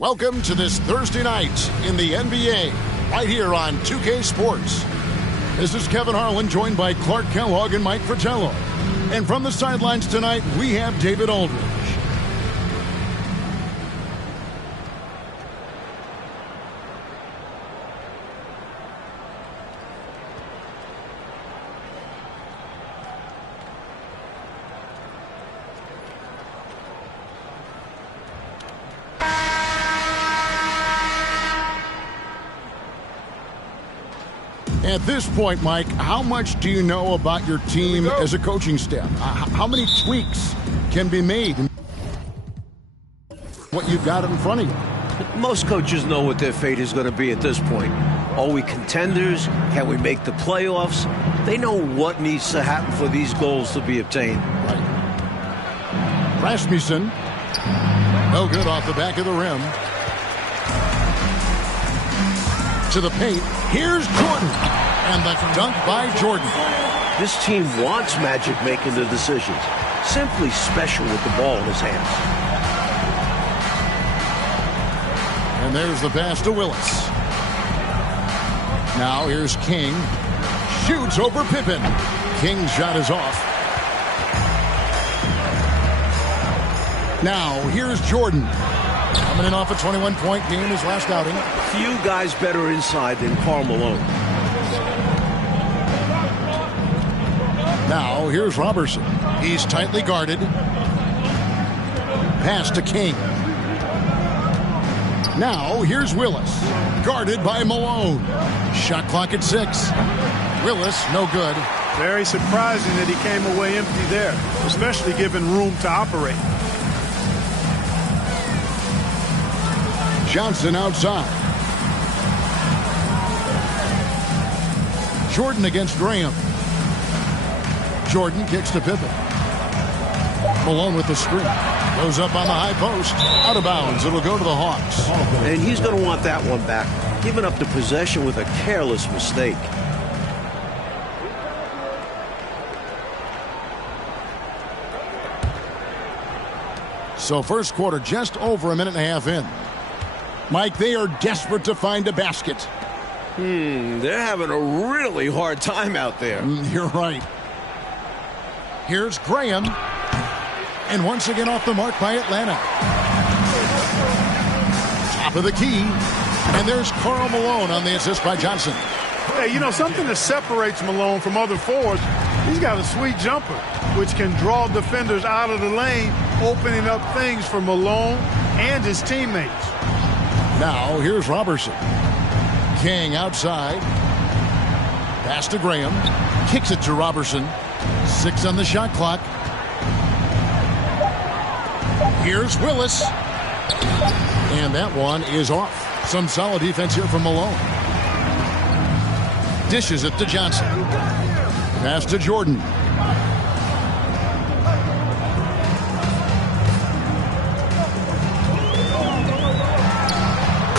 Welcome to this Thursday night in the NBA, right here on 2K Sports. This is Kevin Harlan, joined by Clark Kellogg and Mike Fratello. And from the sidelines tonight, we have David Aldridge. At this point, Mike, how much do you know about your team as a coaching staff? How many tweaks can be made in what you've got in front of you? Most coaches know what their fate is going to be at this point. Are we contenders? Can we make the playoffs? They know what needs to happen for these goals to be obtained. Right. Rasmussen. No good off the back of the rim. To the paint. Here's Jordan. And the dunk by Jordan. This team wants Magic making the decisions. Simply special with the ball in his hands. And there's the pass to Willis. Now here's King. Shoots over Pippen. King's shot is off. Now here's Jordan. Coming in off a 21-point game his last outing. Few guys better inside than Karl Malone. Now here's Robertson. He's tightly guarded. Pass to King. Now here's Willis. Guarded by Malone. Shot clock at 6. Willis, no good. Very surprising that he came away empty there, especially given room to operate. Johnson outside. Jordan against Graham. Jordan kicks to Pippen. Malone with the screen. Goes up on the high post. Out of bounds. It'll go to the Hawks. And he's going to want that one back. Giving up the possession with a careless mistake. So first quarter just over a minute and a half in. Mike, they are desperate to find a basket. They're having a really hard time out there. You're right. Here's Graham. And once again off the mark by Atlanta. Top of the key. And there's Karl Malone on the assist by Johnson. Hey, you know, something that separates Malone from other forwards, he's got a sweet jumper, which can draw defenders out of the lane, opening up things for Malone and his teammates. Now, here's Robertson. King outside. Pass to Graham. Kicks it to Robertson. 6 on the shot clock. Here's Willis. And that one is off. Some solid defense here from Malone. Dishes it to Johnson. Pass to Jordan.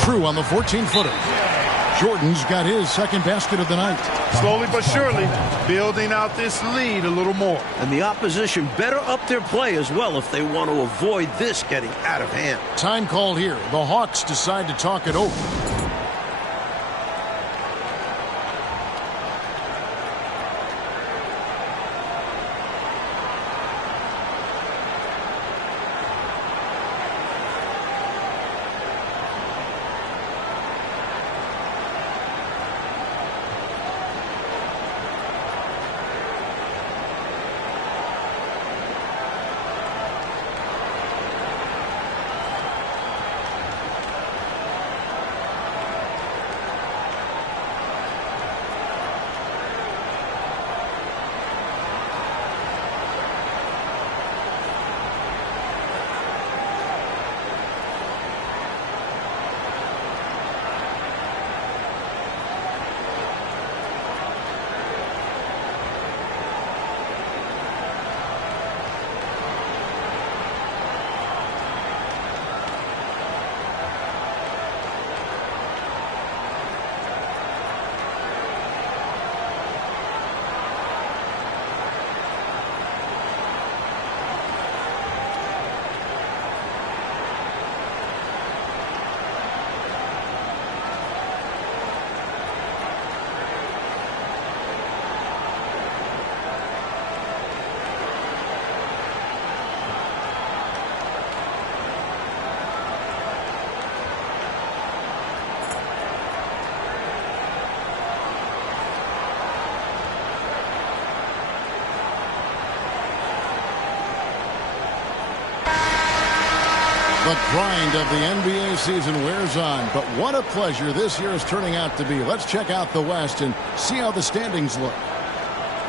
Crew on the 14-footer. Jordan's got his second basket of the night. Slowly but surely, building out this lead a little more. And the opposition better up their play as well if they want to avoid this getting out of hand. Time called here. The Hawks decide to talk it over. The grind of the NBA season wears on, but what a pleasure this year is turning out to be. Let's check out the West and see how the standings look.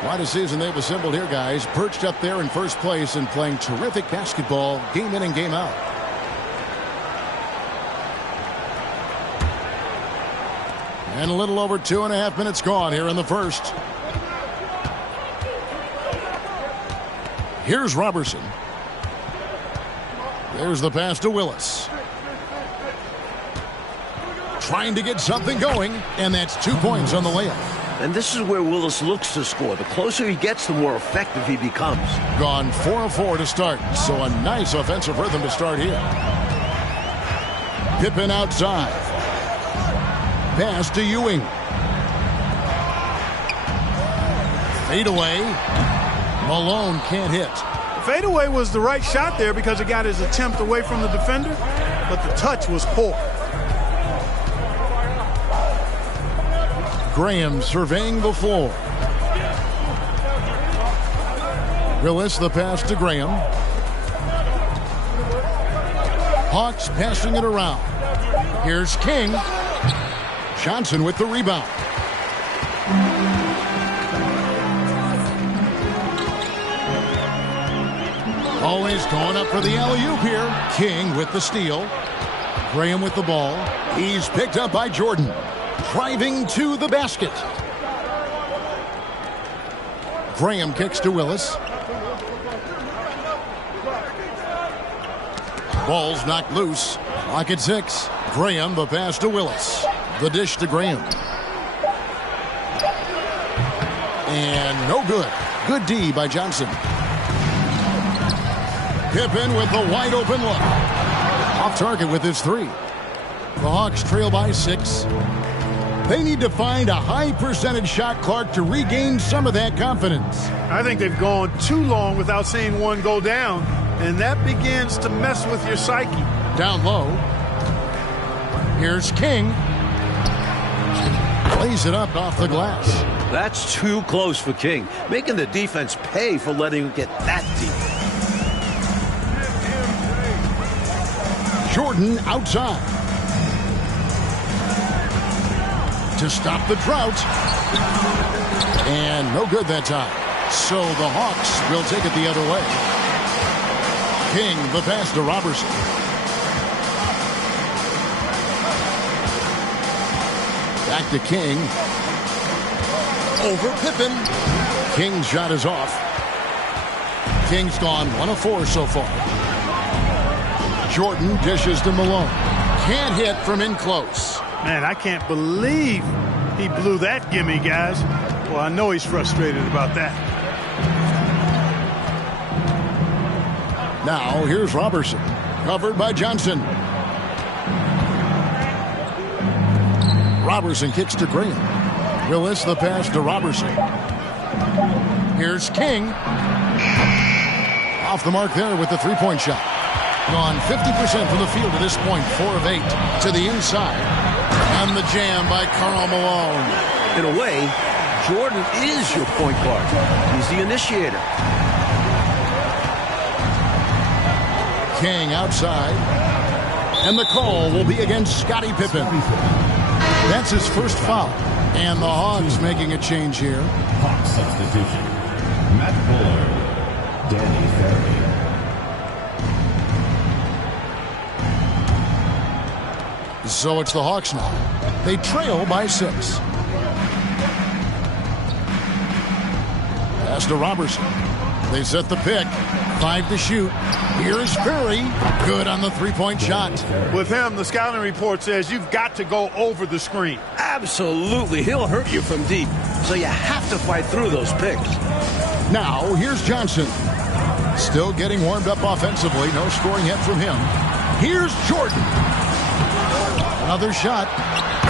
What a season they've assembled here, guys. Perched up there in first place and playing terrific basketball game in and game out. And a little over 2.5 minutes gone here in the first. Here's Robertson. There's the pass to Willis. Trying to get something going, and that's 2 points on the layup. And this is where Willis looks to score. The closer he gets, the more effective he becomes. Gone 4 of 4 to start, so a nice offensive rhythm to start here. Pippen outside. Pass to Ewing. Fade away. Malone can't hit. Fadeaway was the right shot there because it got his attempt away from the defender, but the touch was poor. Graham surveying the floor. Willis the pass to Graham. Hawks passing it around. Here's King. Johnson with the rebound. Always going up for the alley-oop here. King with the steal. Graham with the ball. He's picked up by Jordan. Driving to the basket. Graham kicks to Willis. Ball's knocked loose. Clock at 6. Graham the pass to Willis. The dish to Graham. And no good. Good D by Johnson. Pippen with the wide open look. Off target with his 3. The Hawks trail by 6. They need to find a high percentage shot, Clark, to regain some of that confidence. I think they've gone too long without seeing one go down, and that begins to mess with your psyche. Down low. Here's King. Lays it up off the glass. That's too close for King, making the defense pay for letting him get that deep. Jordan outside. To stop the drought. And no good that time. So the Hawks will take it the other way. King, the pass to Robertson. Back to King. Over Pippen. King's shot is off. King's gone 1 of 4 so far. Jordan dishes to Malone. Can't hit from in close. Man, I can't believe he blew that gimme, guys. Well, I know he's frustrated about that. Now, here's Robertson. Covered by Johnson. Robertson kicks to Graham. Willis the pass to Robertson. Here's King. Off the mark there with the three-point shot. Gone 50% from the field to this point. 4 of 8 to the inside. And the jam by Karl Malone. In a way, Jordan is your point guard. He's the initiator. King outside. And the call will be against Scottie Pippen. That's his first foul. And the Hawks making a change here. Hawks substitution. Matt Bullard. Danny Ferry. So it's the Hawks now. They trail by 6. Pass to Robertson. They set the pick. 5 to shoot. Here's Ferry. Good on the three-point shot. With him, the scouting report says you've got to go over the screen. Absolutely. He'll hurt you from deep. So you have to fight through those picks. Now, here's Johnson. Still getting warmed up offensively. No scoring yet from him. Here's Jordan. Another shot.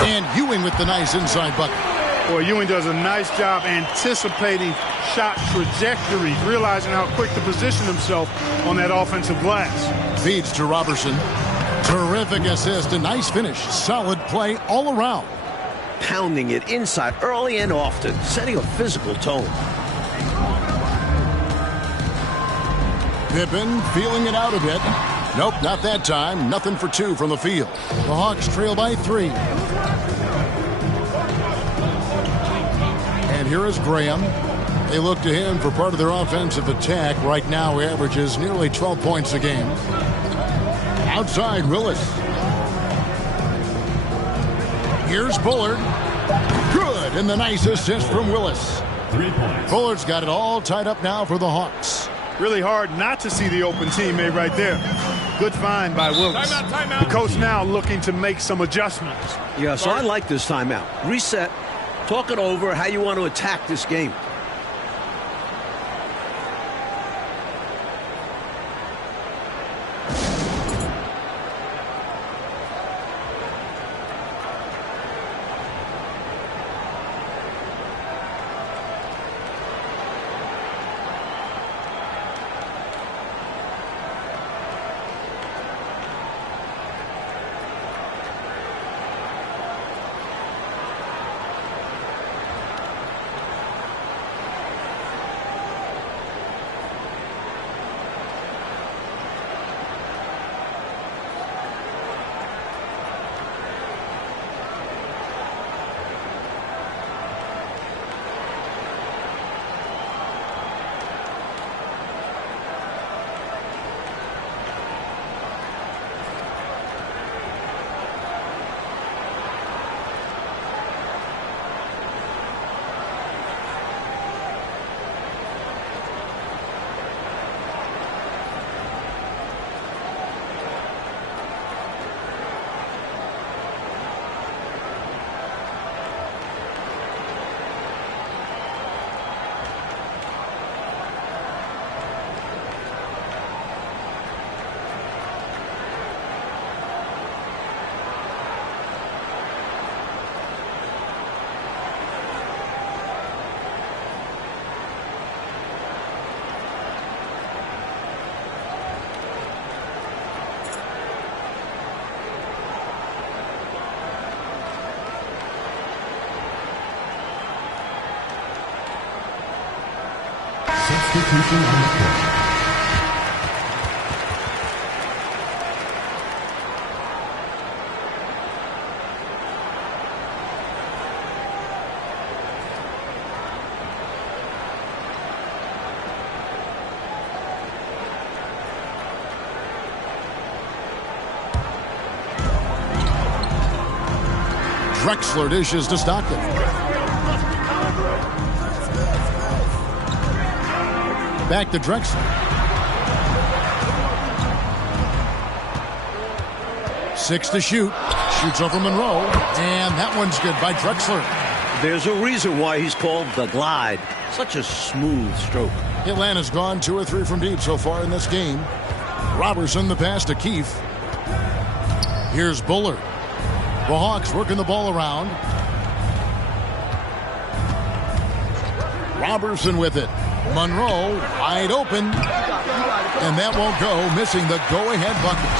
And Ewing with the nice inside bucket. Boy, Ewing does a nice job anticipating shot trajectories, realizing how quick to position himself on that offensive glass. Feeds to Robertson. Terrific assist. A nice finish. Solid play all around. Pounding it inside early and often, setting a physical tone. Pippen feeling it out a bit. Nope, not that time. Nothing for two from the field. The Hawks trail by 3. And here is Graham. They look to him for part of their offensive attack. Right now, he averages nearly 12 points a game. Outside, Willis. Here's Bullard. Good, and the nice assist from Willis. 3 points. Bullard's got it all tied up now for the Hawks. Really hard not to see the open teammate right there. Good find by Willis. Timeout. The coach now looking to make some adjustments. Yeah, so I like this timeout. Reset. Talk it over how you want to attack this game. Substitution on the court. Drexler dishes to Stockton. Back to Drexler. 6 to shoot. Shoots over Monroe. And that one's good by Drexler. There's a reason why he's called the Glide. Such a smooth stroke. Atlanta's gone 2 or 3 from deep so far in this game. Robertson the pass to Keefe. Here's Bullard. The Hawks working the ball around. Robertson with it. Monroe wide open. And that won't go, missing the go-ahead bucket.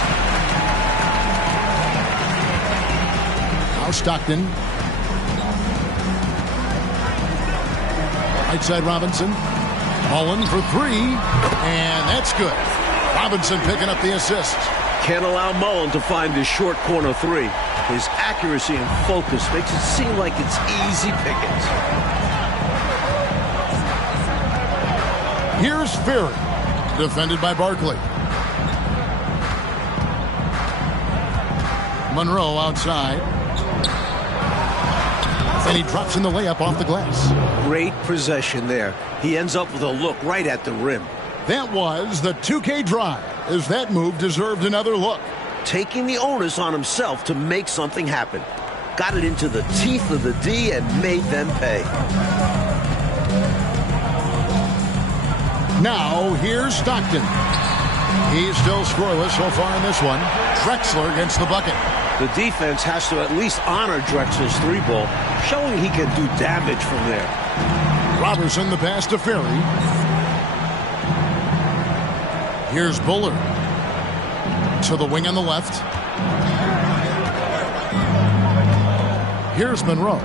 Now Stockton. Right side Robinson. Mullen for 3. And that's good. Robinson picking up the assist. Can't allow Mullen to find his short corner 3. His accuracy and focus makes it seem like it's easy pickings. Here's Ferry, defended by Barkley. Monroe outside. And he drops in the layup off the glass. Great possession there. He ends up with a look right at the rim. That was the 2K drive, as that move deserved another look. Taking the onus on himself to make something happen. Got it into the teeth of the D and made them pay. Now, here's Stockton. He's still scoreless so far in this one. Drexler gets the bucket. The defense has to at least honor Drexler's 3-ball, showing he can do damage from there. Robertson the pass to Ferry. Here's Bullard. To the wing on the left. Here's Monroe.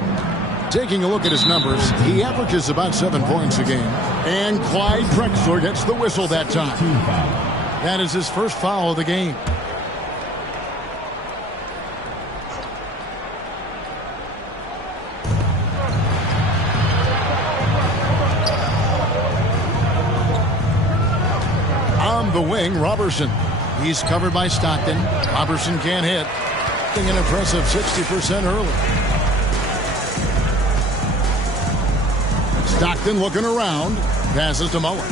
Taking a look at his numbers, he averages about 7 points a game. And Clyde Drexler gets the whistle that time. That is his first foul of the game. On the wing, Robertson. He's covered by Stockton. Robertson can't hit. An impressive 60% early. Stockton looking around. Passes to Mullen.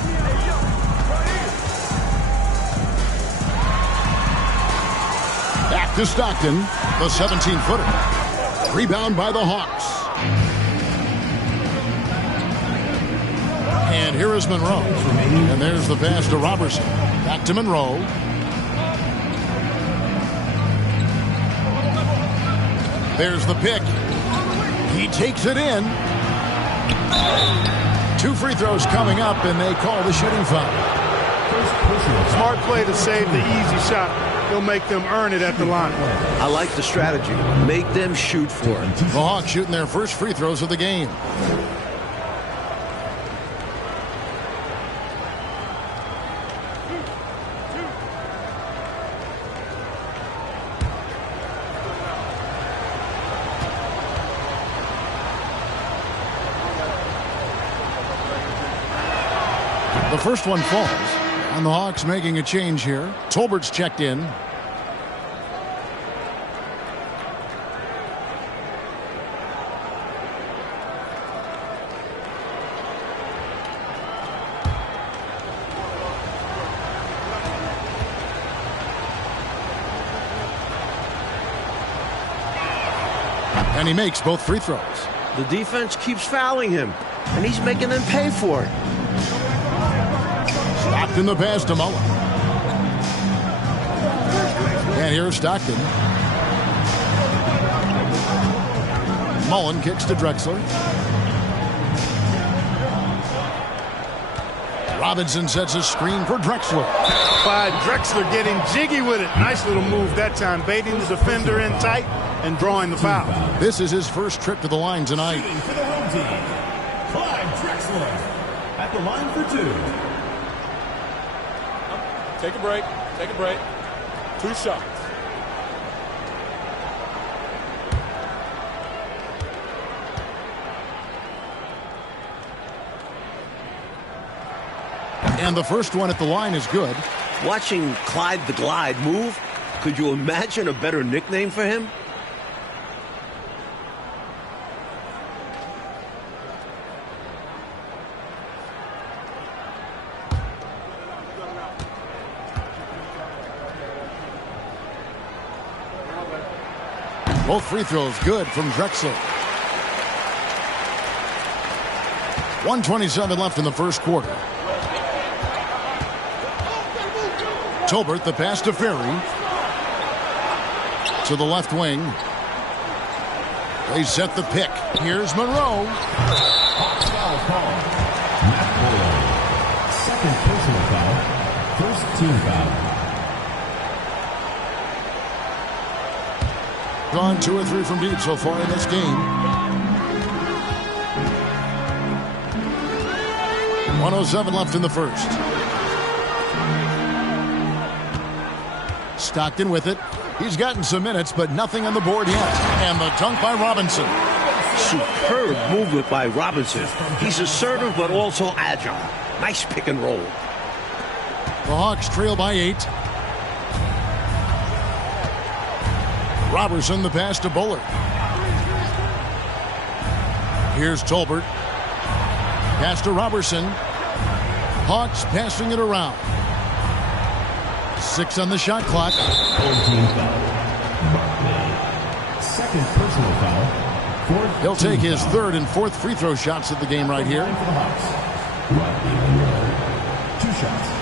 Back to Stockton. The 17-footer. Rebound by the Hawks. And here is Monroe. And there's the pass to Robertson. Back to Monroe. There's the pick. He takes it in. 2 free throws coming up, and they call the shooting foul. Smart play to save the easy shot. He'll make them earn it at the line. I like the strategy. Make them shoot for it. The Hawks shooting their first free throws of the game. The first one falls, and the Hawks making a change here. Tolbert's checked in. And he makes both free throws. The defense keeps fouling him, and he's making them pay for it. Stockton the pass to Mullen. And here's Stockton. Mullen kicks to Drexler. Robinson sets a screen for Drexler. Clyde Drexler getting jiggy with it. Nice little move that time, baiting the defender in tight and drawing the foul. This is his first trip to the line tonight. Shooting for the home team, Clyde Drexler at the line for 2. Take a break. Take a break. 2 shots. And the first one at the line is good. Watching Clyde the Glide move, could you imagine a better nickname for him? Both free throws good from Drexler. 1:27 left in the first quarter. Tolbert, the pass to Ferry. To the left wing. They set the pick. Here's Monroe. Foul call. Matt Moore. Second personal foul. First team foul. Gone 2 or 3 from deep so far in this game. 1:07 left in the first. Stockton with it. He's gotten some minutes, but nothing on the board yet. And the dunk by Robinson. Superb movement by Robinson. He's assertive but also agile. Nice pick and roll. The Hawks trail by 8. Robertson the pass to Bullard. Here's Tolbert. Pass to Robertson. Hawks passing it around. 6 on the shot clock. Team foul. Barkley. Second personal foul. Fourth He'll take team his foul. third and fourth free throw shots of the game right here. For the Hawks. Rodney Monroe. 2 shots.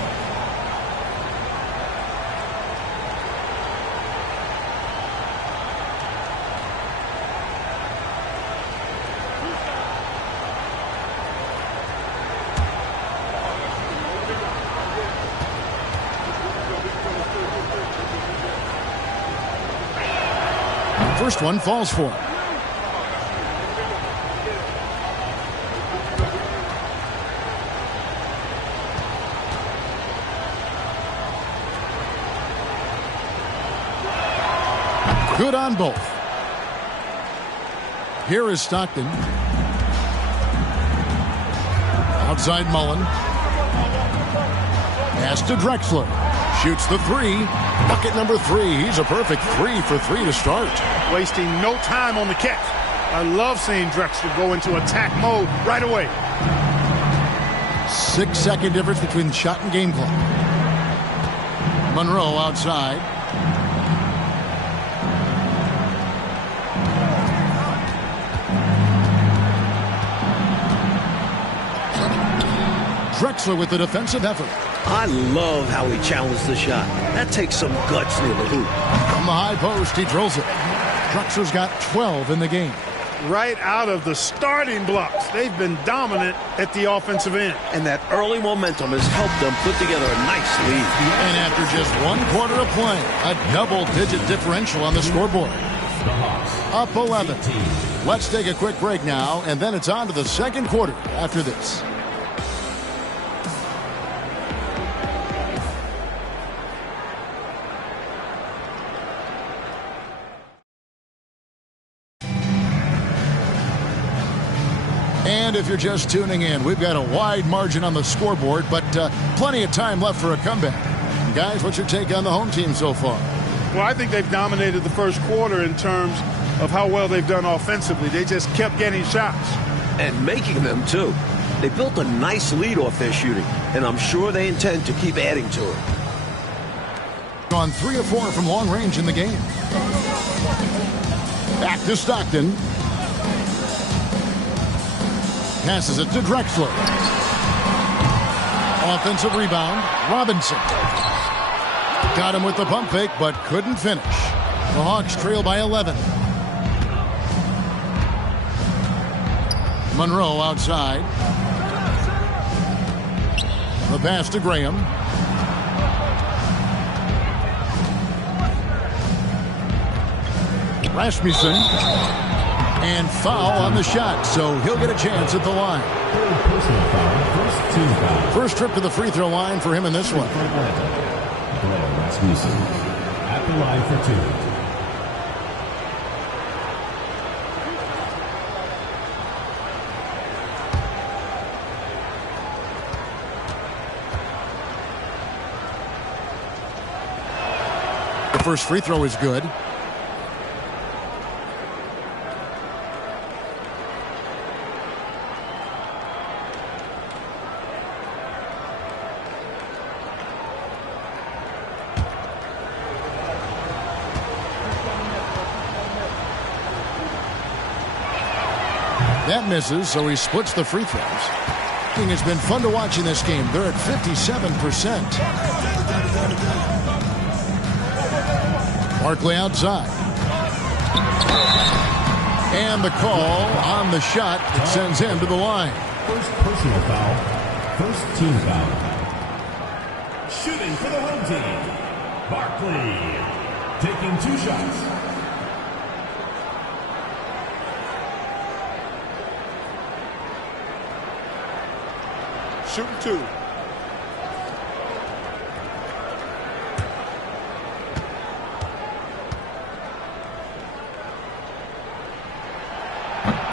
First one falls for him. Good on both. Here is Stockton. Outside Mullen. Pass to Drexler. Shoots the three. Bucket number 3. He's a perfect 3 for 3 to start. Wasting no time on the catch. I love seeing Drexler go into attack mode right away. 6-second difference between shot and game clock. Monroe outside. Drexler with the defensive effort. I love how he challenged the shot. That takes some guts near the hoop. From the high post, he drills it. Drexler's got 12 in the game. Right out of the starting blocks. They've been dominant at the offensive end. And that early momentum has helped them put together a nice lead. And after just 1 quarter of play, a double-digit differential on the scoreboard. Up 11. Let's take a quick break now, and then it's on to the second quarter after this. And if you're just tuning in, we've got a wide margin on the scoreboard, but plenty of time left for a comeback. Guys, what's your take on the home team so far? Well, I think they've dominated the first quarter in terms of how well they've done offensively. They just kept getting shots. And making them, too. They built a nice lead off their shooting, and I'm sure they intend to keep adding to it. On 3 of 4 from long range in the game. Back to Stockton. Passes it to Drexler. Offensive rebound. Robinson. Got him with the pump fake, but couldn't finish. The Hawks trail by 11. Monroe outside. The pass to Graham. Rasmussen. And foul on the shot, so he'll get a chance at the line. First trip to the free throw line for him in this one. Rasmussen at the line for 2. The first free throw is good. That misses, so he splits the free throws. It's been fun to watch in this game. They're at 57%. Barkley outside. And the call on the shot that sends him to the line. First personal foul. First team foul. Shooting for the home team. Barkley taking 2 shots. Shooting 2.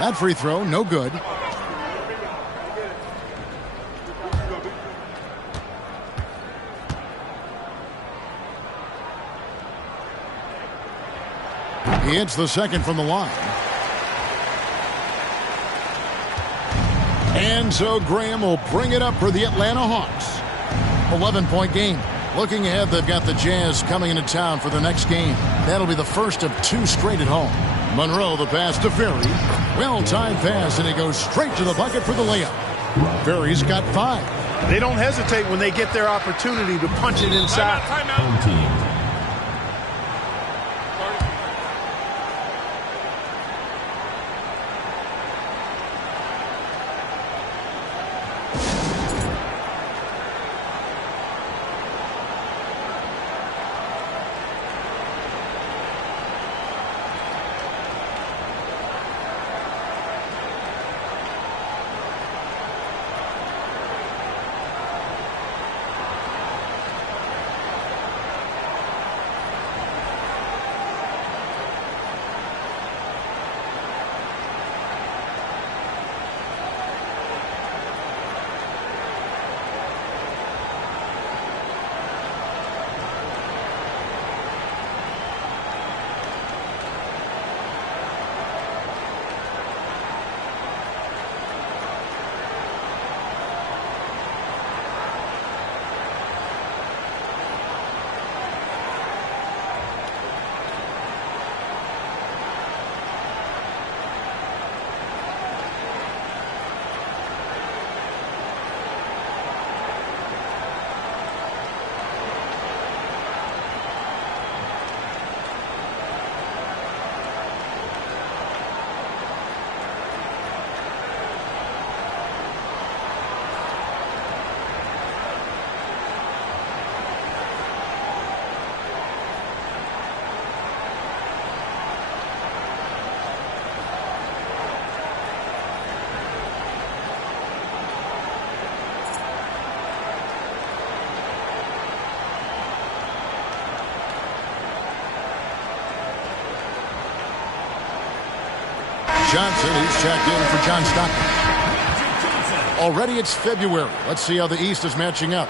That free throw, no good. He hits the second from the line. And so Graham will bring it up for the Atlanta Hawks. 11-point game. Looking ahead, they've got the Jazz coming into town for the next game. That'll be the first of 2 straight at home. Monroe, the pass to Ferry. Well-timed pass, and he goes straight to the bucket for the layup. Ferry's got 5. They don't hesitate when they get their opportunity to punch it inside. Home team. Johnson. He's checked in for John Stockton. Already it's February. Let's see how the East is matching up.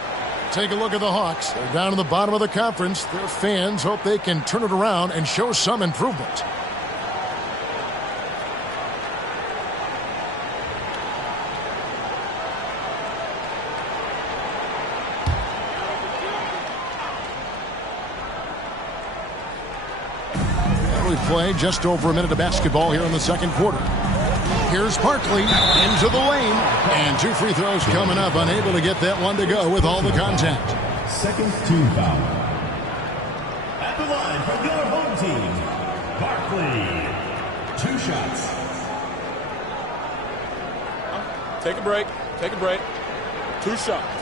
Take a look at the Hawks. They're down in the bottom of the conference. Their fans hope they can turn it around and show some improvement. We play just over a minute of basketball here in the second quarter. Here's Barkley into the lane. And 2 free throws coming up. Unable to get that one to go with all the contact. Second team foul. At the line from your home team, Barkley. 2 shots. Take a break. Take a break. 2 shots.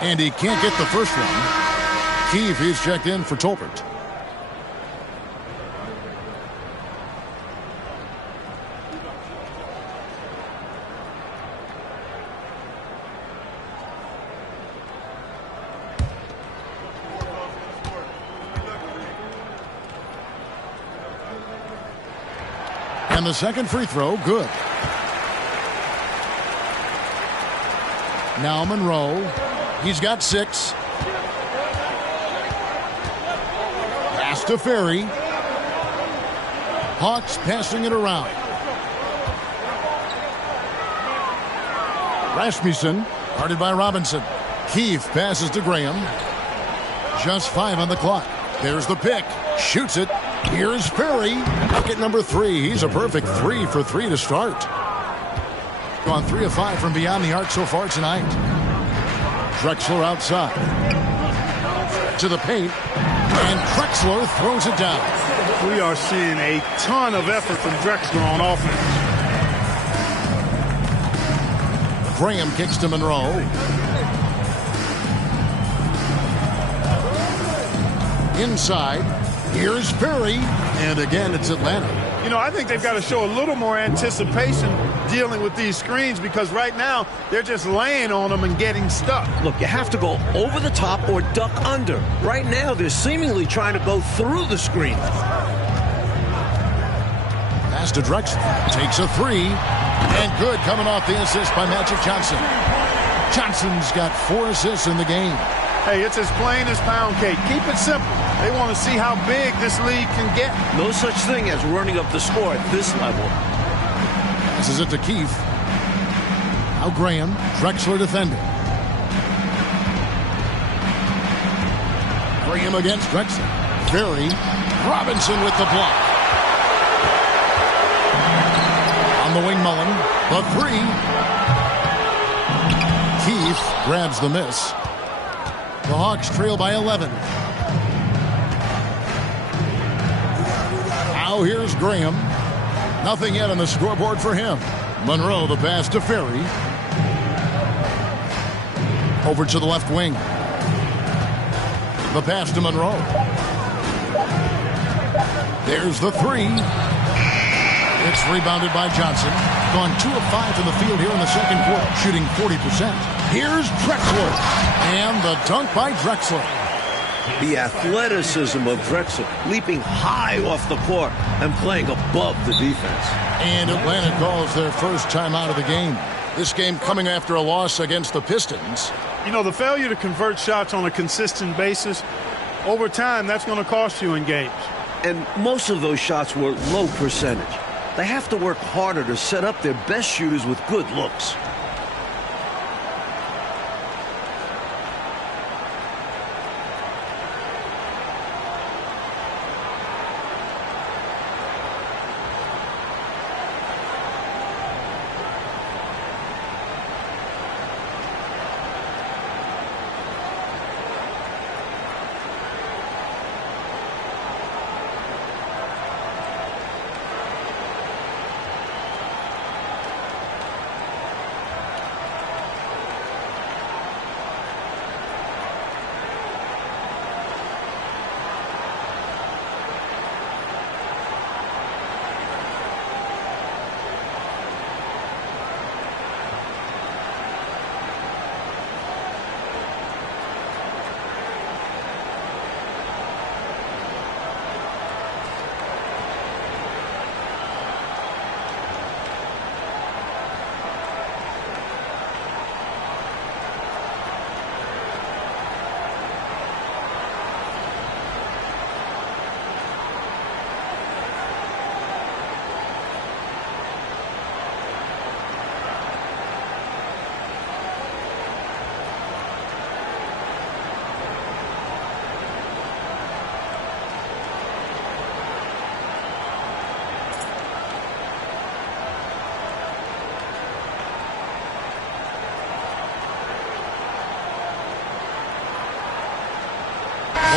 And he can't get the first one. Keefe, he's checked in for Tolbert. And the second free throw, good. Now Monroe. He's got 6. Pass to Ferry. Hawks passing it around. Rasmussen, guarded by Robinson. Keefe passes to Graham. Just 5 on the clock. There's the pick. Shoots it. Here's Ferry. Bucket number 3. He's a perfect 3 for 3 to start. Gone 3 of 5 from beyond the arc so far tonight. Drexler outside. To the paint. And Drexler throws it down. We are seeing a ton of effort from Drexler on offense. Graham kicks to Monroe. Inside. Here's Ferry. And again, it's Atlanta. You know, I think they've got to show a little more anticipation dealing with these screens because right now they're just laying on them and getting stuck. Look, you have to go over the top or duck under. Right now, they're seemingly trying to go through the screen. Pass to Drexler. Takes a 3. And good coming off the assist by Magic Johnson. Johnson's got 4 assists in the game. Hey, it's as plain as pound cake. Keep it simple. They want to see how big this league can get. No such thing as running up the score at this level. Passes it to Keefe. Now Graham, Drexler defending. Graham against Drexler. Ferry, Robinson with the block. On the wing, Mullen. The 3. Keefe grabs the miss. The Hawks trail by 11. Now here's Graham. Nothing yet on the scoreboard for him. Monroe, the pass to Ferry. Over to the left wing. The pass to Monroe. There's the 3. It's rebounded by Johnson. Gone 2 of 5 from the field here in the second quarter, shooting 40%. Here's Drexler. And the dunk by Drexler. The athleticism of Drexler, leaping high off the court and playing above the defense. And Atlanta calls their first time out of the game. This game coming after a loss against the Pistons. You know, the failure to convert shots on a consistent basis, over time, that's going to cost you in games. And most of those shots were low percentage. They have to work harder to set up their best shooters with good looks.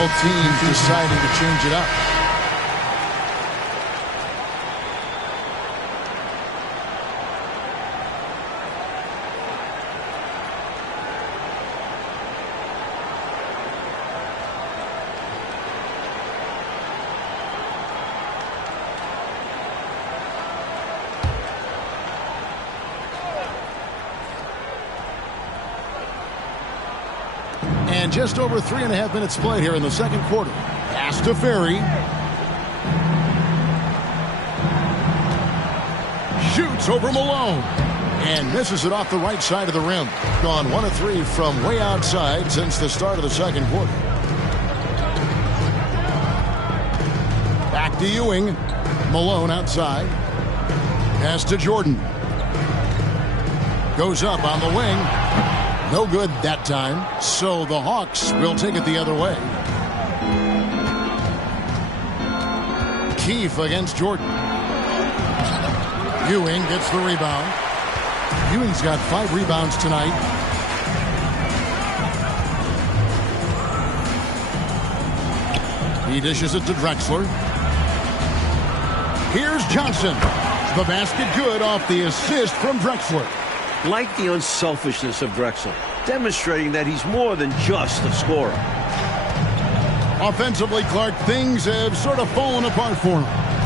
Both teams deciding to change it up. And just over 3.5 minutes played here in the second quarter. Pass to Ferry. Shoots over Malone. And misses it off the right side of the rim. Gone 1 of 3 from way outside since the start of the second quarter. Back to Ewing. Malone outside. Pass to Jordan. Goes up on the wing. No good that time, so the Hawks will take it the other way. Keefe against Jordan. Ewing gets the rebound. Ewing's got 5 rebounds tonight. He dishes it to Drexler. Here's Johnson. The basket good off the assist from Drexler. Like the unselfishness of Drexler, demonstrating that he's more than just a scorer. Offensively, Clark, things have sort of fallen apart for him.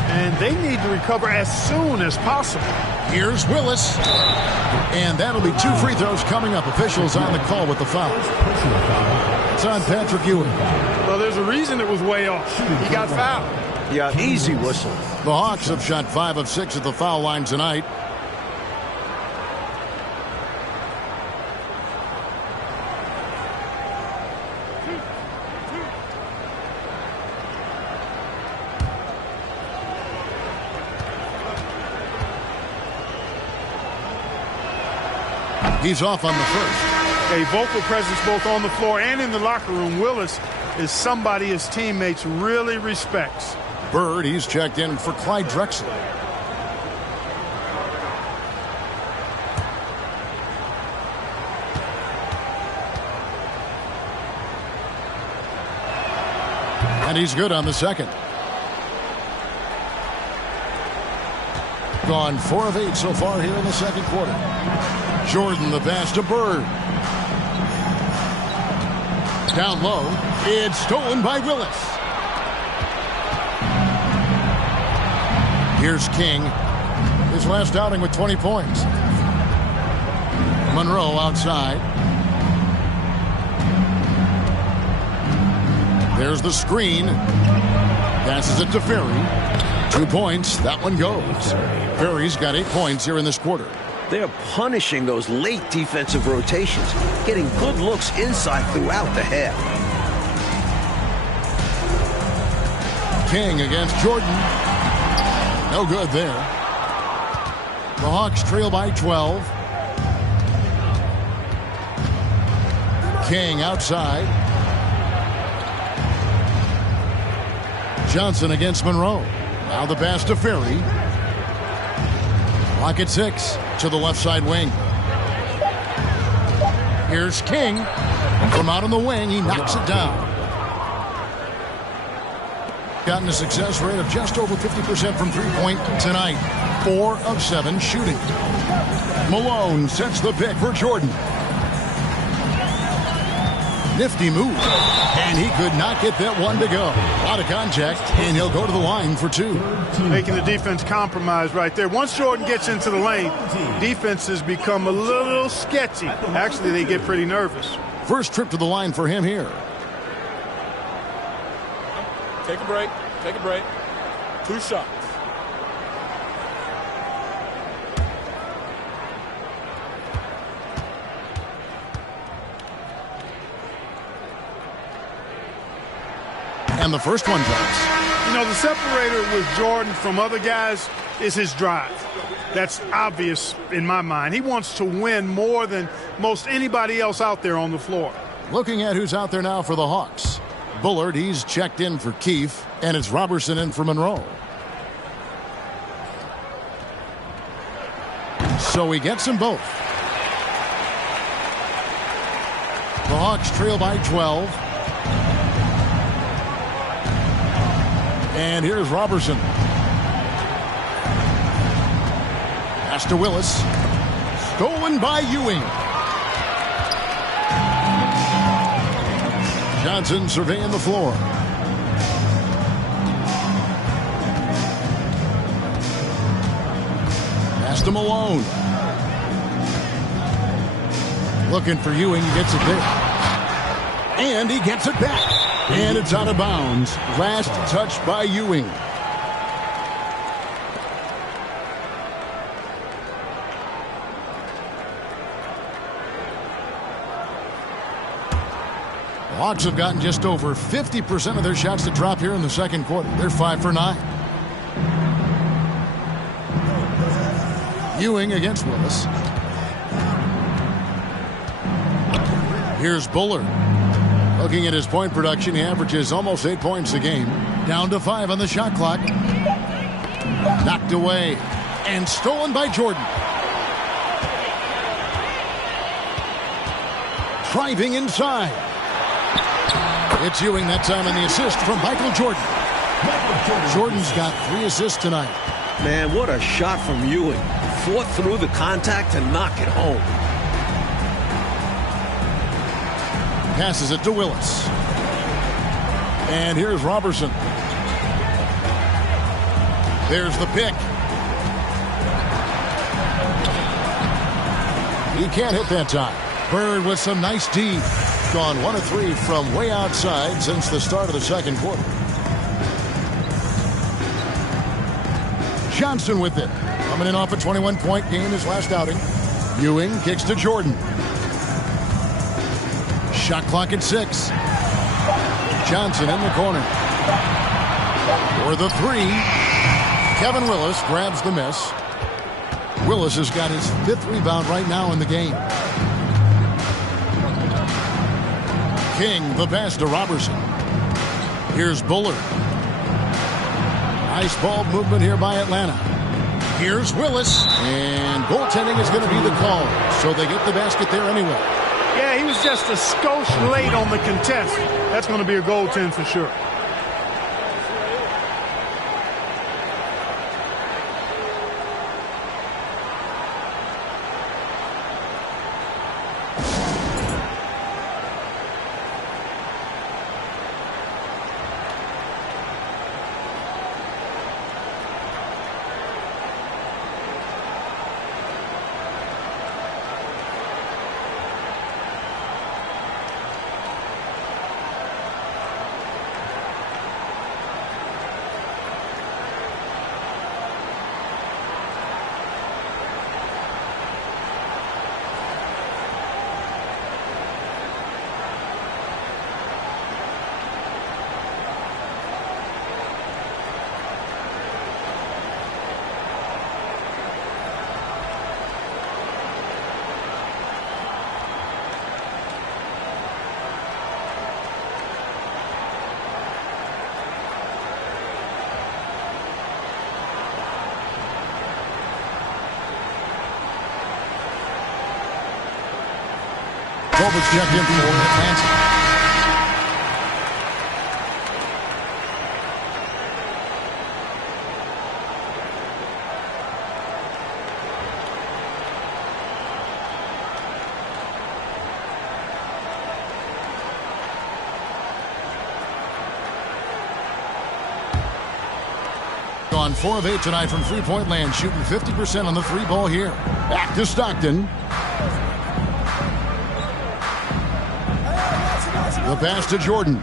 And they need to recover as soon as possible. Here's Willis. And that'll be 2 free throws coming up. Officials on the call with the foul. It's on Patrick Ewing. Well, there's a reason it was way off. He got fouled. Yeah, easy whistle. The Hawks have shot 5 of 6 at the foul line tonight. He's off on the first. A vocal presence both on the floor and in the locker room. Willis is somebody his teammates really respects. Bird, he's checked in for Clyde Drexler. And he's good on the second. Gone 4 of 8 so far here in the second quarter. Jordan, the pass to Bird. Down low. It's stolen by Willis. Here's King. His last outing with 20 points. Monroe outside. There's the screen. Passes it to Ferry. 2 points. That one goes. Ferry's got 8 points here in this quarter. They're punishing those late defensive rotations, getting good looks inside throughout the half. King against Jordan. No good there. The Hawks trail by 12. King outside. Johnson against Monroe. Now the pass to Ferry. Clock at 6 to the left side wing. Here's King. From out on the wing, he knocks it down. Gotten a success rate of just over 50% from three-point tonight. 4 of 7 shooting. Malone sets the pick for Jordan. Nifty move. And he could not get that one to go. A lot of contact, and he'll go to the line for 2. Making the defense compromise right there. Once Jordan gets into the lane, defenses become a little sketchy. Actually, they get pretty nervous. First trip to the line for him here. Take a break. Take a break. 2 shots. And the first one drops. You know, the separator with Jordan from other guys is his drive. That's obvious in my mind. He wants to win more than most anybody else out there on the floor. Looking at who's out there now for the Hawks. Bullard, he's checked in for Keefe, and it's Robertson in for Monroe. So he gets them both. The Hawks trail by 12. And here's Robertson. Pass to Willis. Stolen by Ewing. Johnson surveying the floor. Pass to Malone. Looking for Ewing. He gets it there. And he gets it back. And it's out of bounds. Last touch by Ewing. The Hawks have gotten just over 50% of their shots to drop here in the second quarter. They're 5 for 9. Ewing against Willis. Here's Bullard. Looking at his point production, he averages almost 8 points a game. Down to 5 on the shot clock. Knocked away and stolen by Jordan. Driving inside. It's Ewing that time on the assist from Michael Jordan. Jordan's got 3 assists tonight. Man, what a shot from Ewing. Fought through the contact and knock it home. Passes it to Willis. And here's Robertson. There's the pick. He can't hit that time. Bird with some nice D. Gone 1 of 3 from way outside since the start of the second quarter. Johnson with it. Coming in off a 21-point game his last outing. Ewing kicks to Jordan. Shot clock at 6. Johnson in the corner. For the 3. Kevin Willis grabs the miss. Willis has got his 5th rebound right now in the game. King, the pass to Robertson. Here's Bullard. Nice ball movement here by Atlanta. Here's Willis. And goaltending is going to be the call. So they get the basket there anyway. Yeah, he was just a skosh late on the contest. That's going to be a goaltend for sure. Colbert's checked in for Atlanta. On 4 of 8 tonight from three-point land, shooting 50% on the 3-ball here. Back to Stockton. The pass to Jordan.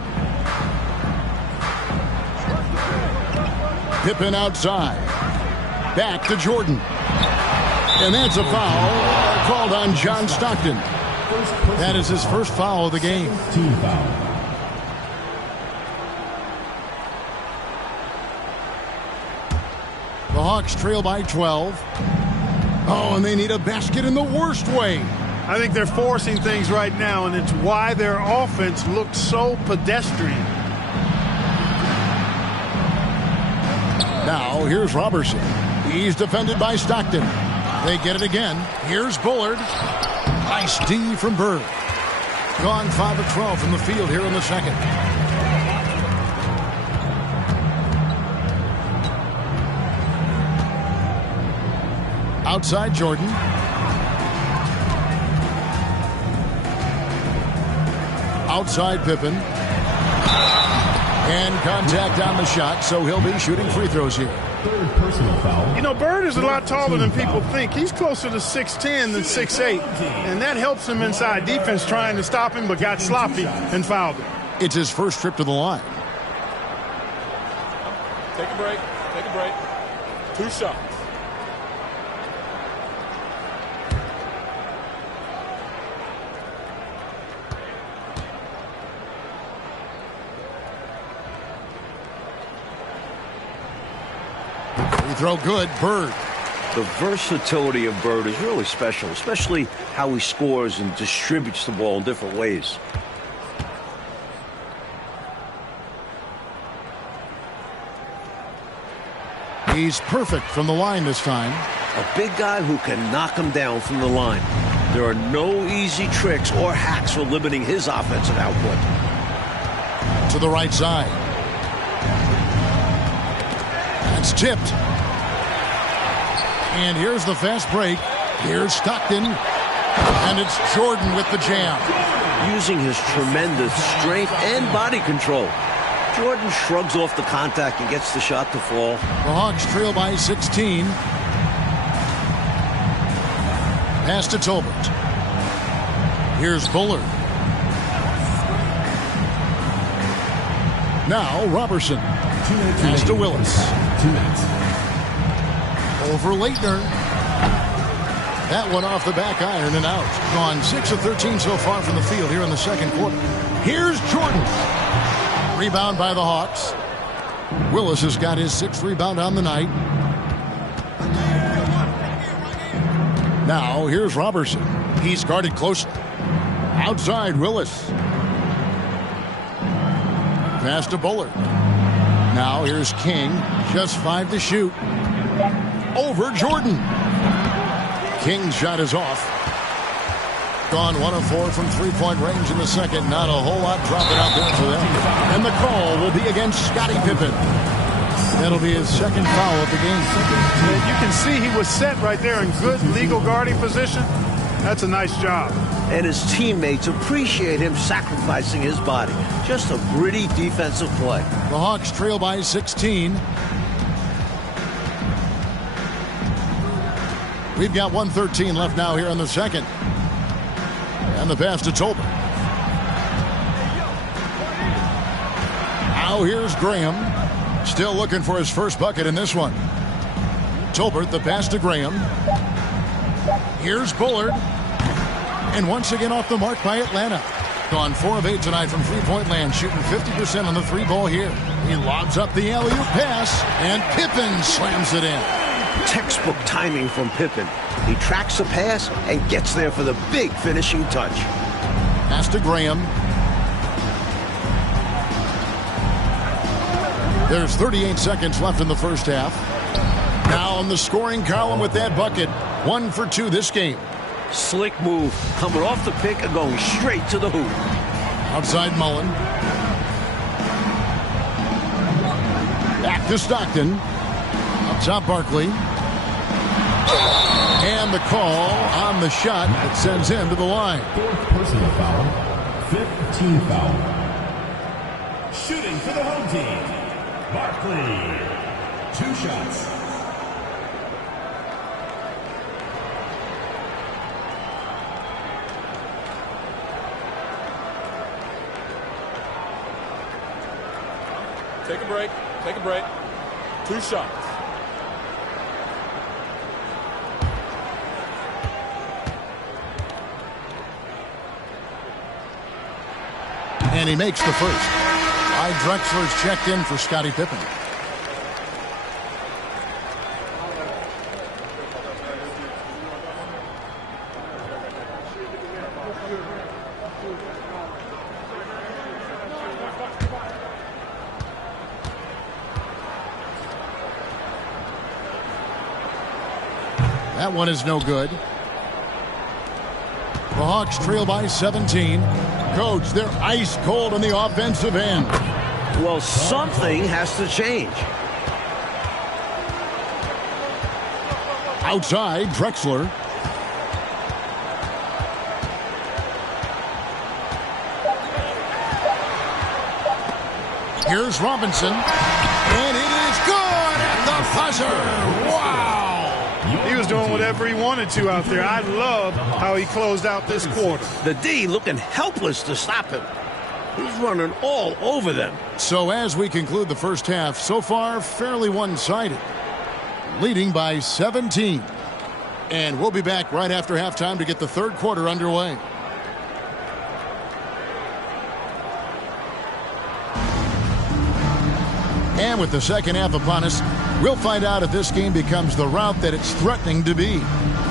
Pippen outside. Back to Jordan. And that's a foul called on John Stockton. That is his first foul of the game. Team foul. The Hawks trail by 12. Oh, and they need a basket in the worst way. I think they're forcing things right now, and it's why their offense looks so pedestrian. Now, here's Robertson. He's defended by Stockton. They get it again. Here's Bullard. Nice D from Bird. Gone 5 of 12 from the field here in the second. Outside Jordan. Outside Pippen. And contact on the shot, so he'll be shooting free throws here. Third personal foul. You know, Bird is a lot taller than people think. He's closer to 6'10 than 6'8, and that helps him inside defense trying to stop him, but got sloppy and fouled him. It's his first trip to the line. Take a break. Take a break. 2 shots. Free throw good. Bird. The versatility of Bird is really special, especially how he scores and distributes the ball in different ways. He's perfect from the line this time. A big guy who can knock him down from the line. There are no easy tricks or hacks for limiting his offensive output. To the right side. That's tipped. And here's the fast break. Here's Stockton. And it's Jordan with the jam. Using his tremendous strength and body control, Jordan shrugs off the contact and gets the shot to fall. The Hawks trail by 16. Pass to Tolbert. Here's Bullard. Now Robertson. Pass to Willis. Over Leitner. That one off the back iron and out. Gone 6 of 13 so far from the field here in the second quarter. Here's Jordan. Rebound by the Hawks. Willis has got his 6th rebound on the night. Now here's Robertson. He's guarded closely. Outside Willis. Pass to Bullard. Now here's King. Just 5 to shoot. Over Jordan. King's shot is off. Gone 1 of 4 from three-point range in the second. Not a whole lot dropping out there for them. And the call will be against Scottie Pippen. That'll be his second foul of the game. And you can see he was set right there in good legal guarding position. That's a nice job. And his teammates appreciate him sacrificing his body. Just a gritty defensive play. The Hawks trail by 16. We've got 1:13 left now here in the second. And the pass to Tolbert. Now here's Graham. Still looking for his first bucket in this one. Tolbert, the pass to Graham. Here's Bullard. And once again off the mark by Atlanta. Gone 4 of 8 tonight from three-point land, shooting 50% on the 3-ball here. He lobs up the alley-oop pass, and Pippen slams it in. Textbook timing from Pippen. He tracks the pass and gets there for the big finishing touch. Pass to Graham. There's 38 seconds left in the first half. Now in the scoring column with that bucket. 1 for 2 this game. Slick move, coming off the pick and going straight to the hoop. Outside Mullen. Back to Stockton. Up top Barkley. And the call on the shot that sends him to the line. 4th personal foul. 5th team foul. Shooting for the home team, Barkley. 2 shots. Take a break. Take a break. 2 shots. And he makes the first. Clyde Drexler's checked in for Scottie Pippen. That one is no good. The Hawks trail by 17. Coach, they're ice cold on the offensive end. Well, something has to change. Outside, Drexler. Here's Robinson. And it is good at the buzzer. Wow! He was doing whatever he wanted to out there. I love how he closed out this quarter. The D looking helpless to stop him. He's running all over them. So as we conclude the first half, so far fairly one-sided. Leading by 17. And we'll be back right after halftime to get the third quarter underway. And with the second half upon us, we'll find out if this game becomes the route that it's threatening to be.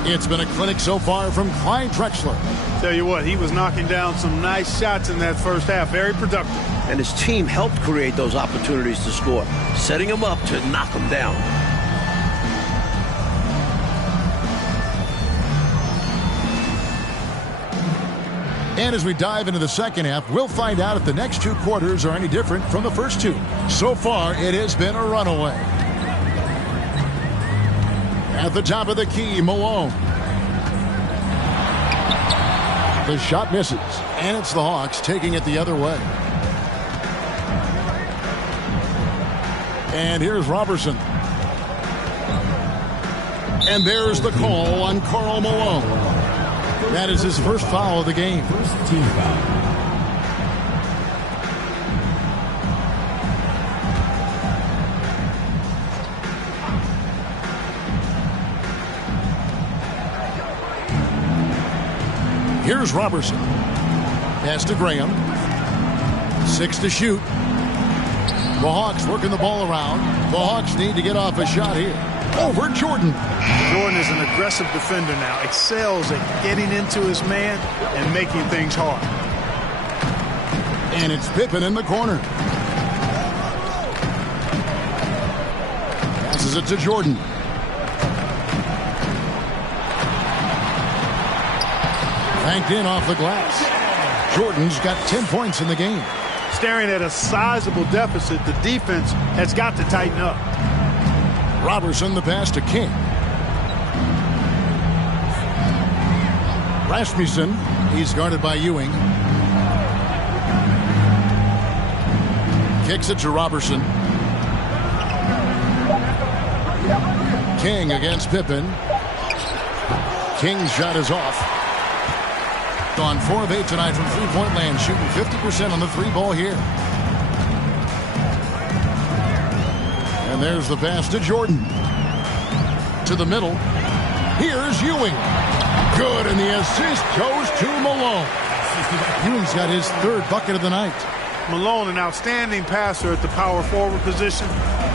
It's been a clinic so far from Clyde Drexler. Tell you what, he was knocking down some nice shots in that first half. Very productive. And his team helped create those opportunities to score, setting him up to knock them down. And as we dive into the second half, we'll find out if the next two quarters are any different from the first two. So far, it has been a runaway. At the top of the key, Malone. The shot misses, and it's the Hawks taking it the other way. And here's Robertson. And there's the call on Karl Malone. That is his first foul of the game. First team foul. Here's Robertson. Pass to Graham. 6 to shoot. The Hawks working the ball around. The Hawks need to get off a shot here. Over Jordan. Jordan is an aggressive defender now. Excels at getting into his man and making things hard. And it's Pippen in the corner. Passes it to Jordan. Banked in off the glass. Jordan's got 10 points in the game. Staring at a sizable deficit, the defense has got to tighten up. Robertson the pass to King. Rasmussen, he's guarded by Ewing. Kicks it to Robertson. King against Pippen. King's shot is off. Gone 4 of 8 tonight from three-point land, shooting 50% on the three ball here. And there's the pass to Jordan. To the middle. Here's Ewing. Good, and the assist goes to Malone. Ewing's got his third bucket of the night. Malone, an outstanding passer at the power forward position.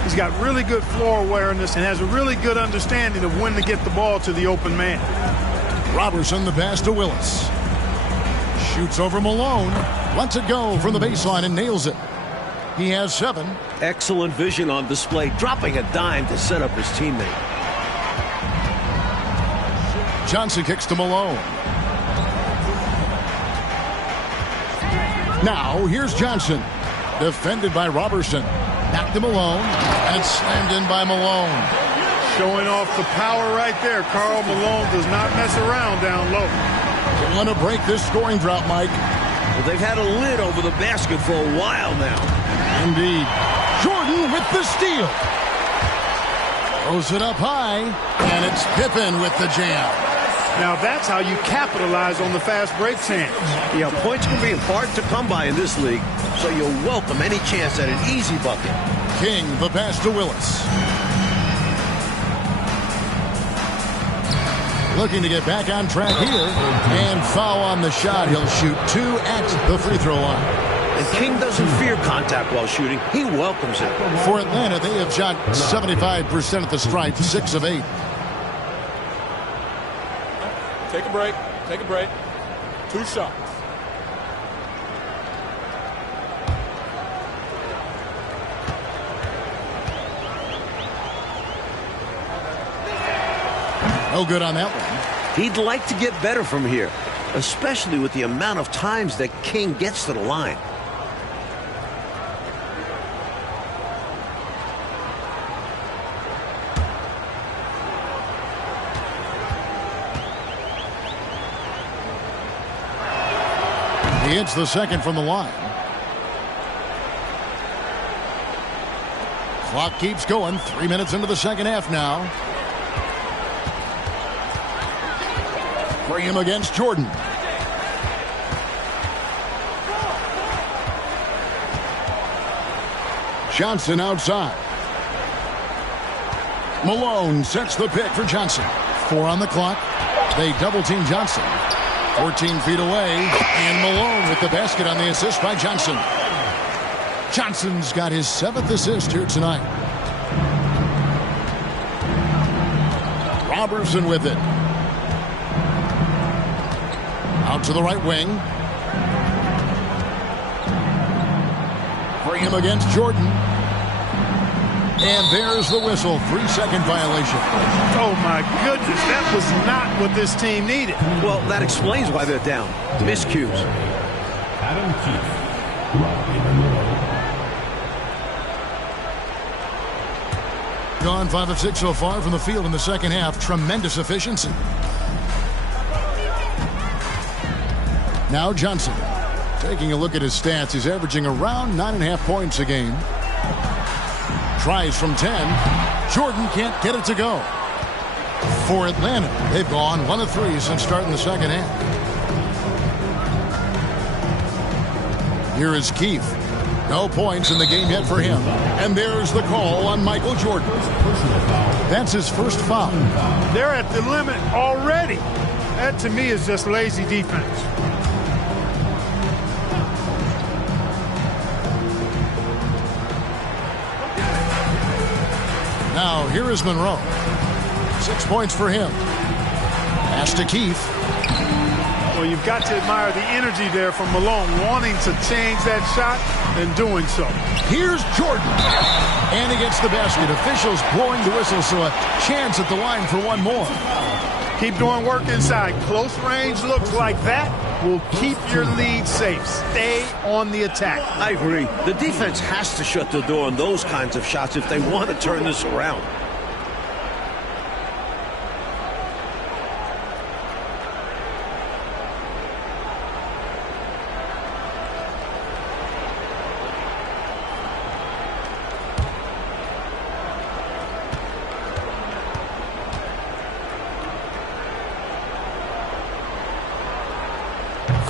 He's got really good floor awareness and has a really good understanding of when to get the ball to the open man. Robertson the pass to Willis. Shoots over Malone. Lets it go from the baseline and nails it. He has 7. Excellent vision on display, dropping a dime to set up his teammate. Johnson kicks to Malone. Now, here's Johnson. Defended by Robertson. Back to Malone. And it's slammed in by Malone. Showing off the power right there. Karl Malone does not mess around down low. They want to break this scoring drought, Mike. Well, they've had a lid over the basket for a while now. Indeed. Jordan with the steal. Throws it up high. And it's Pippen with the jam. Now that's how you capitalize on the fast break chance. Yeah, points can be hard to come by in this league, so you'll welcome any chance at an easy bucket. King, the pass to Willis. Looking to get back on track here. And foul on the shot. He'll shoot 2 at the free throw line. And King doesn't fear contact while shooting. He welcomes it. For Atlanta, they have shot 75% at the stripe, 6 of 8. Take a break. Take a break. 2 shots. No good on that one. He'd like to get better from here, especially with the amount of times that King gets to the line. He hits the second from the line. Clock keeps going. 3 minutes into the second half now. Graham against Jordan. Johnson outside. Malone sets the pick for Johnson. 4 on the clock. They double team Johnson. 14 feet away. And Malone with the basket on the assist by Johnson. Johnson's got his 7th assist here tonight. Robertson with it. Out to the right wing. Graham against Jordan. And there's the whistle. 3-second violation. Oh, my goodness. That was not what this team needed. Well, that explains why they're down. Miscues. Adam Keefe. Right in the middle. Gone 5 of 6 so far from the field in the second half. Tremendous efficiency. Now Johnson. Taking a look at his stats, he's averaging around 9.5 points a game. Tries from 10. Jordan can't get it to go. For Atlanta, they've gone 1 of 3 since starting the second half. Here is Keefe. No points in the game yet for him. And there's the call on Michael Jordan. That's his first foul. They're at the limit already. That, to me, is just lazy defense. Now, here is Monroe. 6 points for him. Pass to Keefe. Well, you've got to admire the energy there from Malone, wanting to change that shot and doing so. Here's Jordan. And he gets the basket. Officials blowing the whistle, so a chance at the line for one more. Keep doing work inside. Close range looks like that will keep your lead safe. Stay on the attack. I agree. The defense has to shut the door on those kinds of shots if they want to turn this around.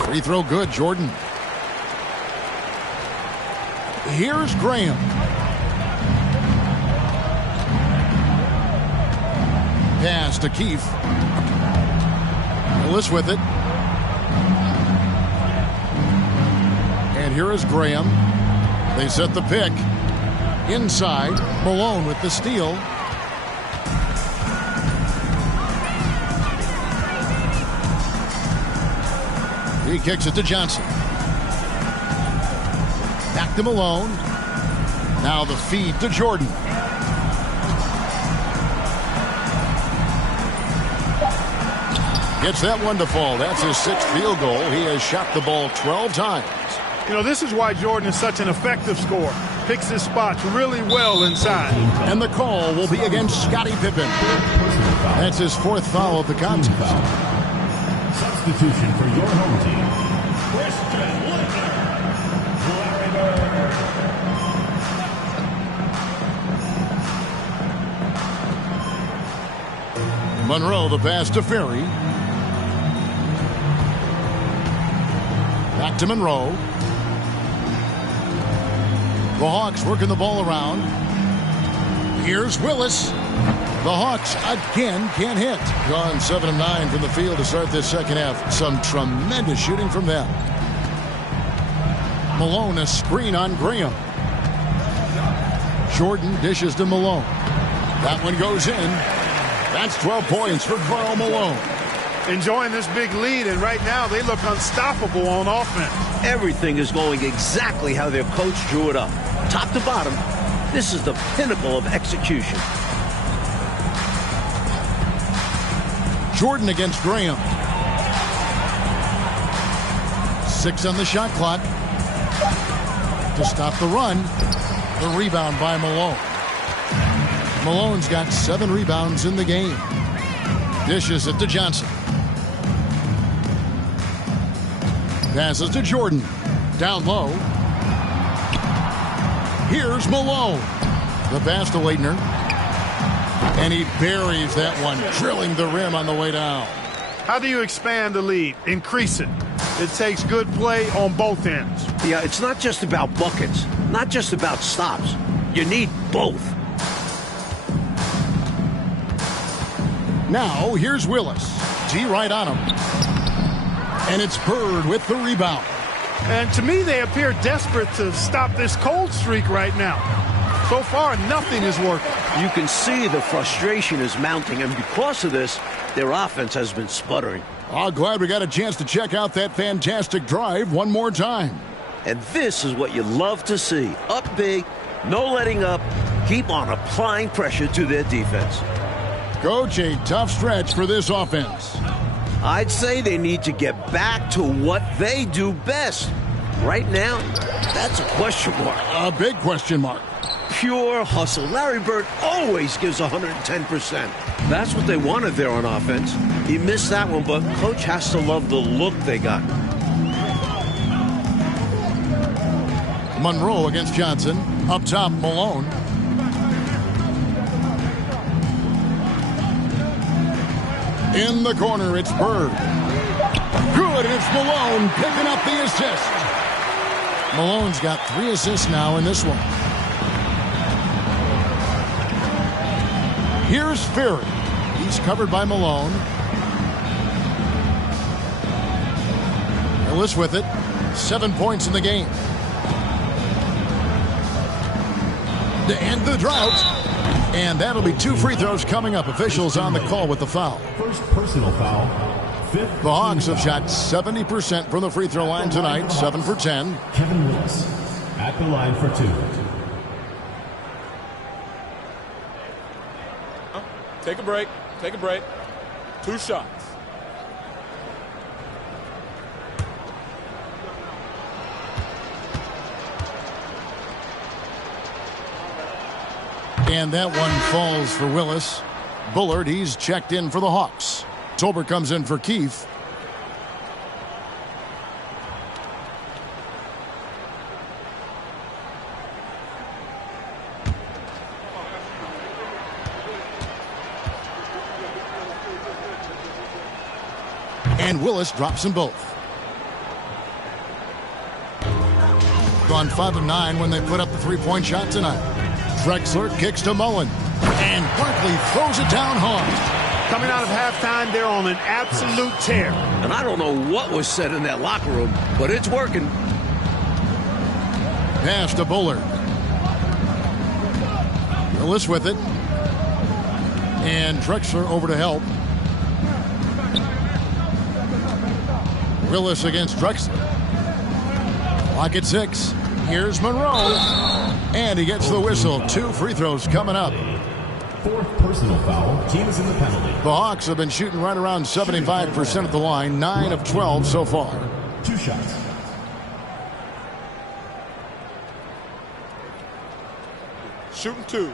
Free throw good, Jordan. Here's Graham. Pass to Keefe. Willis with it. And here is Graham. They set the pick. Inside, Malone with the steal. He kicks it to Johnson. Back to Malone. Now the feed to Jordan. Gets that one to fall. That's his 6th field goal. He has shot the ball 12 times. You know, this is why Jordan is such an effective scorer. Picks his spots really well inside. And the call will be against Scottie Pippen. That's his 4th foul of the contest. Substitution for your home team, Christian Laettner. Larry Bird. Monroe, the pass to Ferry. Back to Monroe. The Hawks working the ball around. Here's Willis. The Hawks again can't hit. Gone 7 of 9 from the field to start this second half. Some tremendous shooting from them. Malone a screen on Graham. Jordan dishes to Malone. That one goes in. That's 12 points for Karl Malone. Enjoying this big lead, and right now they look unstoppable on offense. Everything is going exactly how their coach drew it up. Top to bottom, this is the pinnacle of execution. Jordan against Graham. 6 on the shot clock. To stop the run. The rebound by Malone. Malone's got 7 rebounds in the game. Dishes it to Johnson. Passes to Jordan. Down low. Here's Malone. The pass to Leitner. And he buries that one, drilling the rim on the way down. How do you expand the lead? Increase it. It takes good play on both ends. Yeah, it's not just about buckets, not just about stops. You need both. Now, here's Willis. G right on him. And it's Bird with the rebound. And to me, they appear desperate to stop this cold streak right now. So far, nothing is working. You can see the frustration is mounting, and because of this, their offense has been sputtering. Oh, glad we got a chance to check out that fantastic drive one more time. And this is what you love to see. Up big, no letting up, keep on applying pressure to their defense. Coach, a tough stretch for this offense. I'd say they need to get back to what they do best. Right now, that's a question mark. A big question mark. Pure hustle. Larry Bird always gives 110%. That's what they wanted there on offense. He missed that one, but Coach has to love the look they got. Monroe against Johnson. Up top, Malone. In the corner, it's Bird. Good, and it's Malone picking up the assist. Malone's got 3 assists now in this one. Here's Ferry. He's covered by Malone. Willis with it. 7 points in the game. To end the drought. And that'll be 2 free throws coming up. Officials on the call with the foul. First personal foul. Fifth The Hawks have foul. shot 70% from the free throw line tonight. 7 for 10. Kevin Willis at the line for 2. Take a break. Take a break. 2 shots. And that one falls for Willis. Bullard, he's checked in for the Hawks. Tolbert comes in for Keefe. And Willis drops them both. Gone 5 of 9 when they put up the 3-point shot tonight. Drexler kicks to Mullen. And Barkley throws it down hard. Coming out of halftime, they're on an absolute tear. And I don't know what was said in that locker room, but it's working. Pass to Bullard. Willis with it. And Drexler over to help. Willis against Drexler. Clock at 6. Here's Monroe. And he gets the whistle. 2 free throws coming up. Fourth personal foul. Team is in the penalty. The Hawks have been shooting right around 75% at the line. 9 of 12 so far. 2 shots. Shooting 2.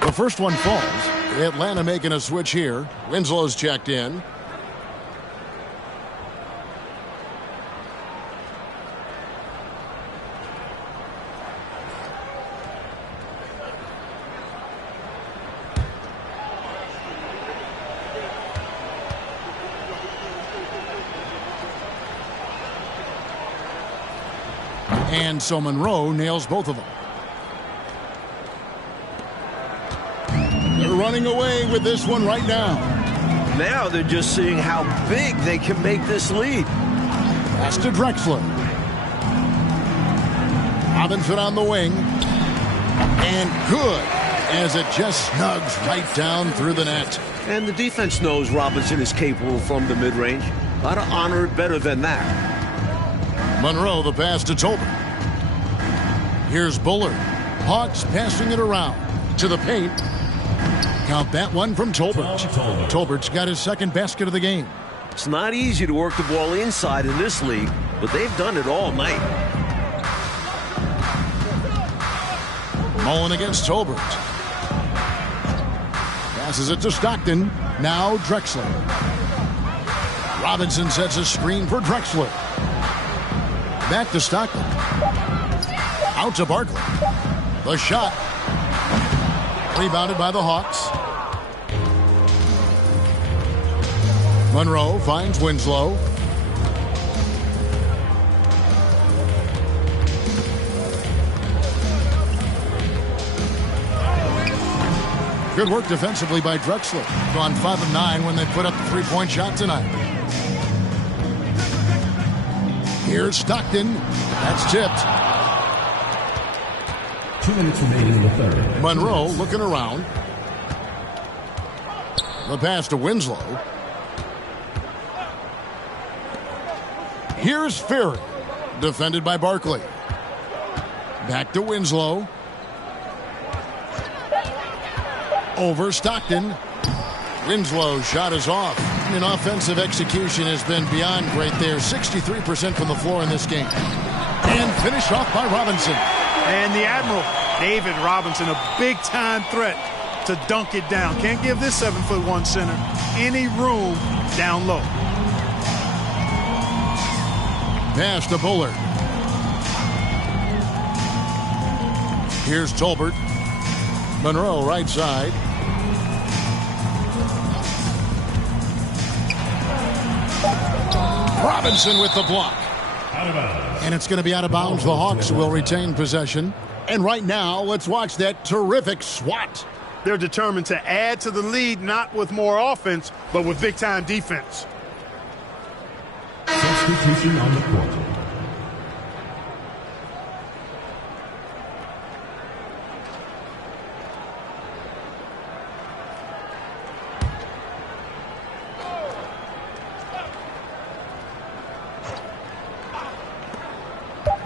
The first one falls. Atlanta making a switch here. Winslow's checked in. And so Monroe nails both of them. They're running away with this one right now. Now they're just seeing how big they can make this lead. Pass to Drexler. Robinson on the wing. And good, as it just snugs right down through the net. And the defense knows Robinson is capable from the mid-range. Ought to honor it better than that. Monroe, the pass to Tolbert. Here's Bullard. Hawks passing it around to the paint. Count that one from Tolbert. Tolbert's got his second basket of the game. It's not easy to work the ball inside in this league, but they've done it all night. Mullen against Tolbert. Passes it to Stockton. Now Drexler. Robinson sets a screen for Drexler. Back to Stockton. Out to Barkley. The shot. Rebounded by the Hawks. Monroe finds Winslow. Good work defensively by Drexler. Gone 5 of 9 when they put up the three-point shot tonight. Here's Stockton. That's tipped. 2 minutes remaining in the third. Monroe looking around. The pass to Winslow. Here's Ferry. Defended by Barkley. Back to Winslow. Over Stockton. Winslow's shot is off. And offensive execution has been beyond great there. 63% from the floor in this game. And finished off by Robinson. And the Admiral, David Robinson, a big-time threat to dunk it down. Can't give this 7'1" center any room down low. Pass to Bullard. Here's Tolbert. Monroe right side. Robinson with the block. And it's going to be out of bounds. The Hawks will retain possession. And right now, let's watch that terrific swat. They're determined to add to the lead, not with more offense, but with big-time defense. Substitution on the court.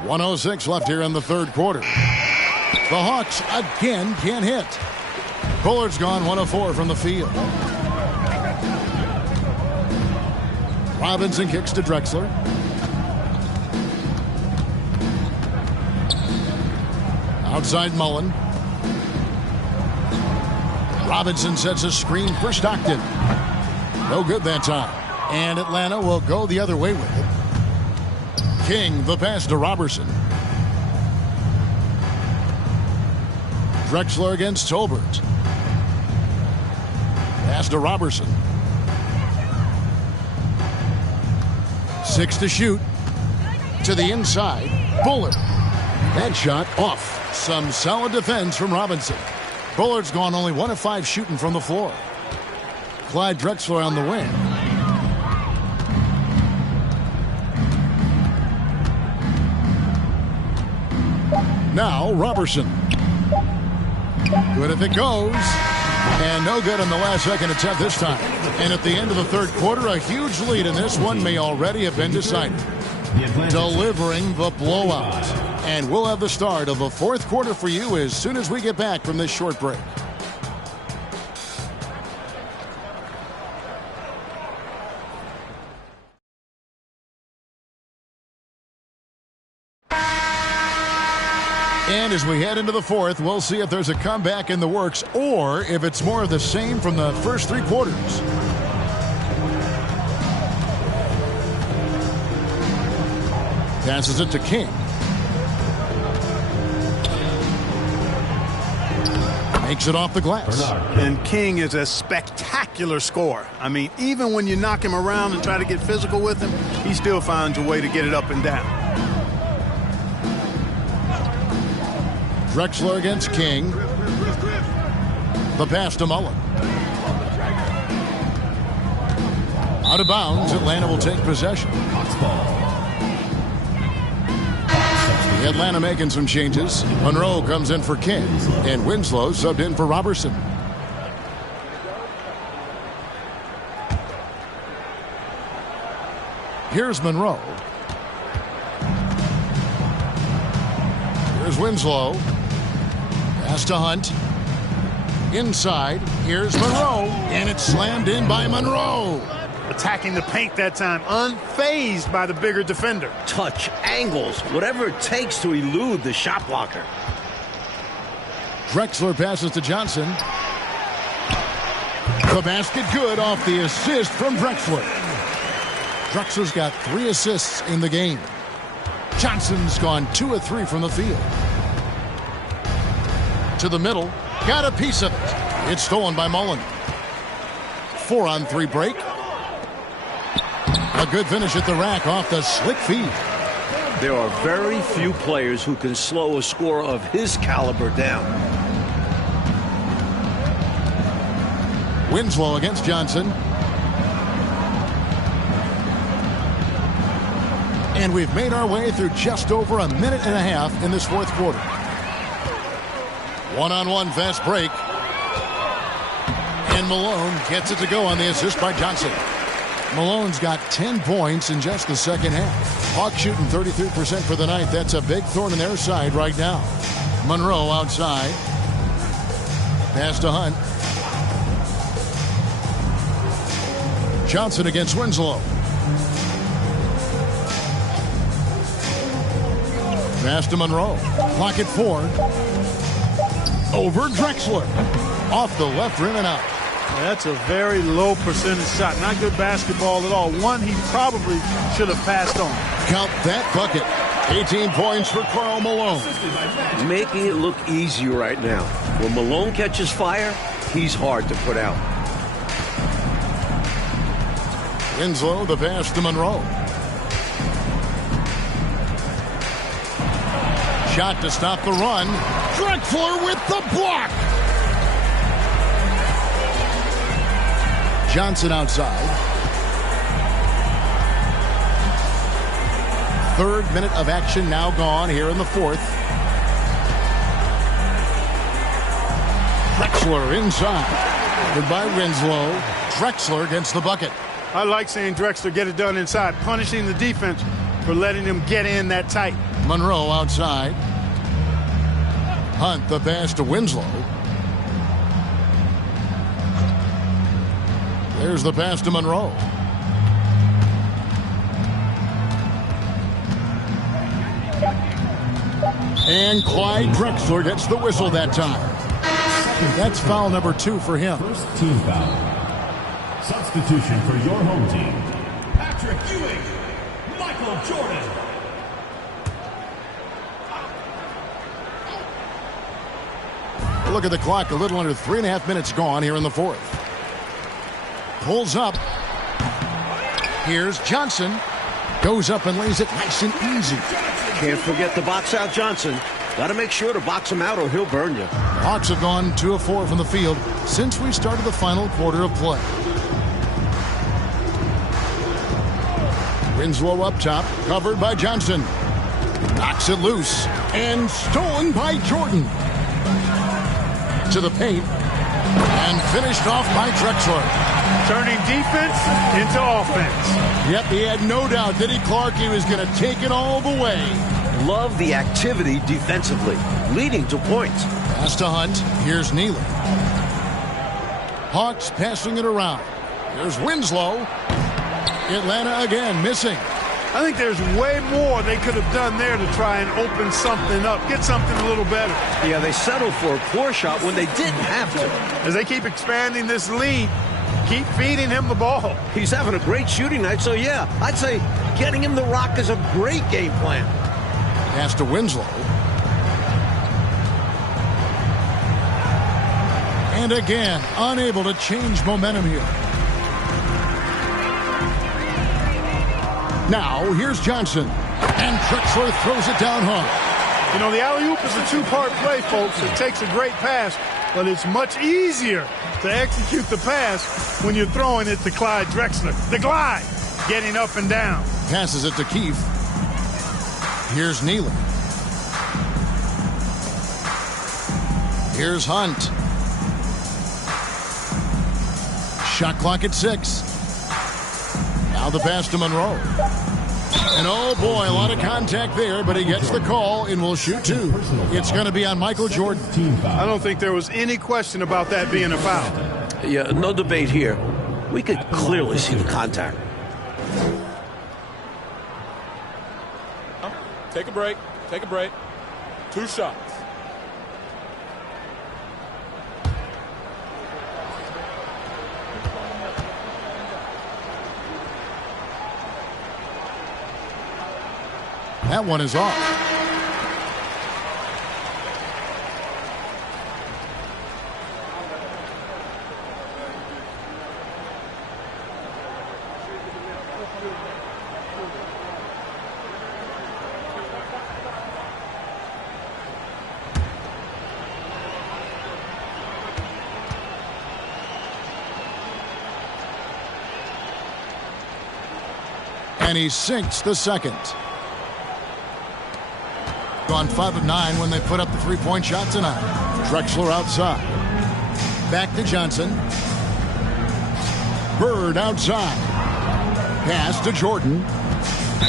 .106 left here in the third quarter. The Hawks again can't hit. Bullard's gone 1 of 4 from the field. Robinson kicks to Drexler. Outside Mullen. Robinson sets a screen for Stockton. No good that time. And Atlanta will go the other way with it. King, the pass to Robertson. Drexler against Tolbert. Pass to Robertson. 6 to shoot. To the inside. Bullard. That shot off. Some solid defense from Robinson. Bullard's gone only 1 of 5 shooting from the floor. Clyde Drexler on the wing. Now Robertson. Good if it goes. And no good on the last second attempt this time. And at the end of the third quarter, a huge lead in this one may already have been decided. Delivering the blowout. And we'll have the start of the fourth quarter for you as soon as we get back from this short break. And as we head into the fourth, we'll see if there's a comeback in the works or if it's more of the same from the first 3 quarters. Passes it to King. Makes it off the glass. And King is a spectacular scorer. I mean, even when you knock him around and try to get physical with him, he still finds a way to get it up and down. Drexler against King. The pass to Mullen. Out of bounds, Atlanta will take possession. Atlanta making some changes. Monroe comes in for King, and Winslow subbed in for Robertson. Here's Monroe. Here's Winslow. Pass to Hunt. Inside. Here's Monroe. And it's slammed in by Monroe. Attacking the paint that time, unfazed by the bigger defender. Touch, angles, whatever it takes to elude the shot blocker. Drexler passes to Johnson. The basket good off the assist from Drexler. Drexler's got 3 assists in the game. Johnson's gone 2 of 3 from the field. To the middle. Got a piece of it. It's stolen by Mullen. 4-on-3 break. A good finish at the rack off the slick feed. There are very few players who can slow a scorer of his caliber down. Winslow against Johnson. And we've made our way through just over a minute and a half in this fourth quarter. One-on-one fast break. And Malone gets it to go on the assist by Johnson. Malone's got 10 points in just the second half. Hawks shooting 33% for the night. That's a big thorn in their side right now. Monroe outside. Pass to Hunt. Johnson against Winslow. Pass to Monroe. Clock at 4. Over Drexler. Off the left rim and out. That's a very low percentage shot. Not good basketball at all. One he probably should have passed on. Count that bucket. 18 points for Karl Malone. Making it look easy right now. When Malone catches fire, he's hard to put out. Winslow, the pass to Monroe. Shot to stop the run. Drexler with the block. Johnson outside. 3rd minute of action now gone here in the 4th. Drexler inside. Goodbye Winslow. Drexler gets the bucket. I like seeing Drexler get it done inside, punishing the defense for letting him get in that tight. Monroe outside. Hunt the pass to Winslow. There's the pass to Monroe. And Clyde Drexler gets the whistle that time. That's foul number 2 for him. First team foul. Substitution for your home team. Patrick Ewing. Michael Jordan. Look at the clock. A little under 3.5 minutes gone here in the 4th. Pulls up. Here's Johnson. Goes up and lays it nice and easy. Can't forget to box out Johnson. Got to make sure to box him out or he'll burn you. Hawks have gone 2 of 4 from the field since we started the final quarter of play. Winslow up top, covered by Johnson. Knocks it loose and stolen by Jordan. To the paint and finished off by Drexler. Turning defense into offense. Yep, he had no doubt, did he, Clark? He was going to take it all the way. Love the activity defensively, leading to points. Pass to Hunt. Here's Neely. Hawks passing it around. Here's Winslow. Atlanta again missing. I think there's way more they could have done there to try and open something up, get something a little better. Yeah, they settled for a poor shot when they didn't have to. As they keep expanding this lead, keep feeding him the ball. He's having a great shooting night, so yeah, I'd say getting him the rock is a great game plan. Pass to Winslow. And again, unable to change momentum here. Now, here's Johnson. And Drexler throws it down hard. You know, the alley-oop is a 2-part play, folks. It takes a great pass, but it's much easier to execute the pass when you're throwing it to Clyde Drexler. The glide, getting up and down. Passes it to Keefe. Here's Neely. Here's Hunt. Shot clock at 6. Now the pass to Monroe. And oh boy, a lot of contact there, but he gets the call and will shoot 2. It's going to be on Michael Jordan. I don't think there was any question about that being a foul. Yeah, no debate here. We could clearly see the contact. Take a break. Take a break. 2 shots. That one is off. And he sinks the second. Gone 5 of 9 when they put up the three-point shot tonight. Drexler outside. Back to Johnson. Bird outside. Pass to Jordan.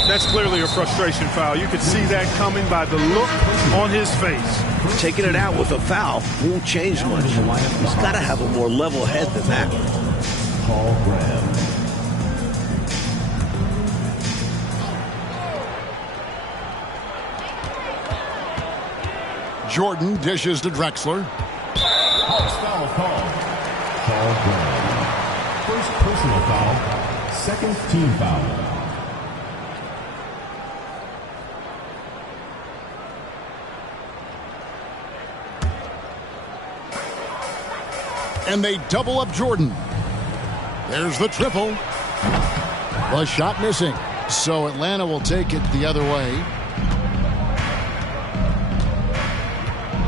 That's clearly a frustration foul. You could see that coming by the look on his face. Taking it out with a foul won't change much. He's got to have a more level head than that. Paul Graham. Jordan dishes to Drexler. Hawks foul call. Paul Graham. First personal foul. Second team foul. And they double up Jordan. There's the triple. The shot missing. So Atlanta will take it the other way.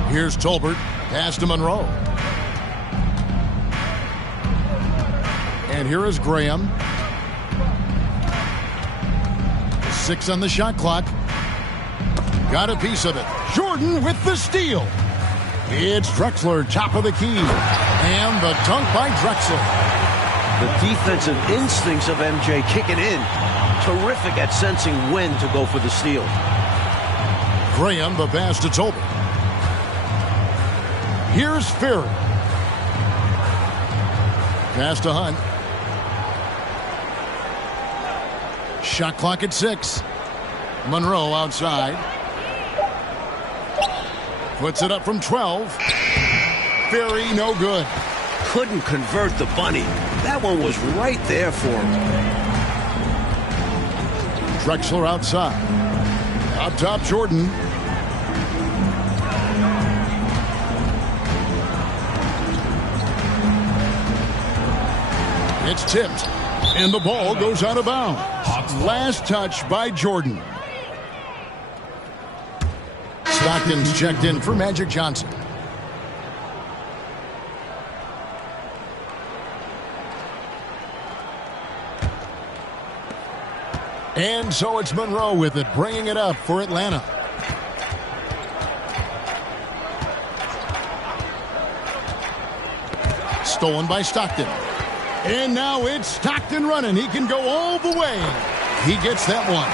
Here's Tolbert. Pass to Monroe. And here is Graham. 6 on the shot clock. Got a piece of it. Jordan with the steal. It's Drexler, top of the key. And the dunk by Drexler. The defensive instincts of MJ kicking in. Terrific at sensing when to go for the steal. Graham, the pass to Tolbert. Here's Ferry. Pass to Hunt. Shot clock at 6. Monroe outside. Puts it up from 12. Ferry, no good. Couldn't convert the bunny. That one was right there for him. Drexler outside. Up top, Jordan. It's tipped, and the ball goes out of bounds. Last touch by Jordan. Stockton's checked in for Magic Johnson. And so it's Monroe with it, bringing it up for Atlanta. Stolen by Stockton. And now it's Stockton running. He can go all the way. He gets that one.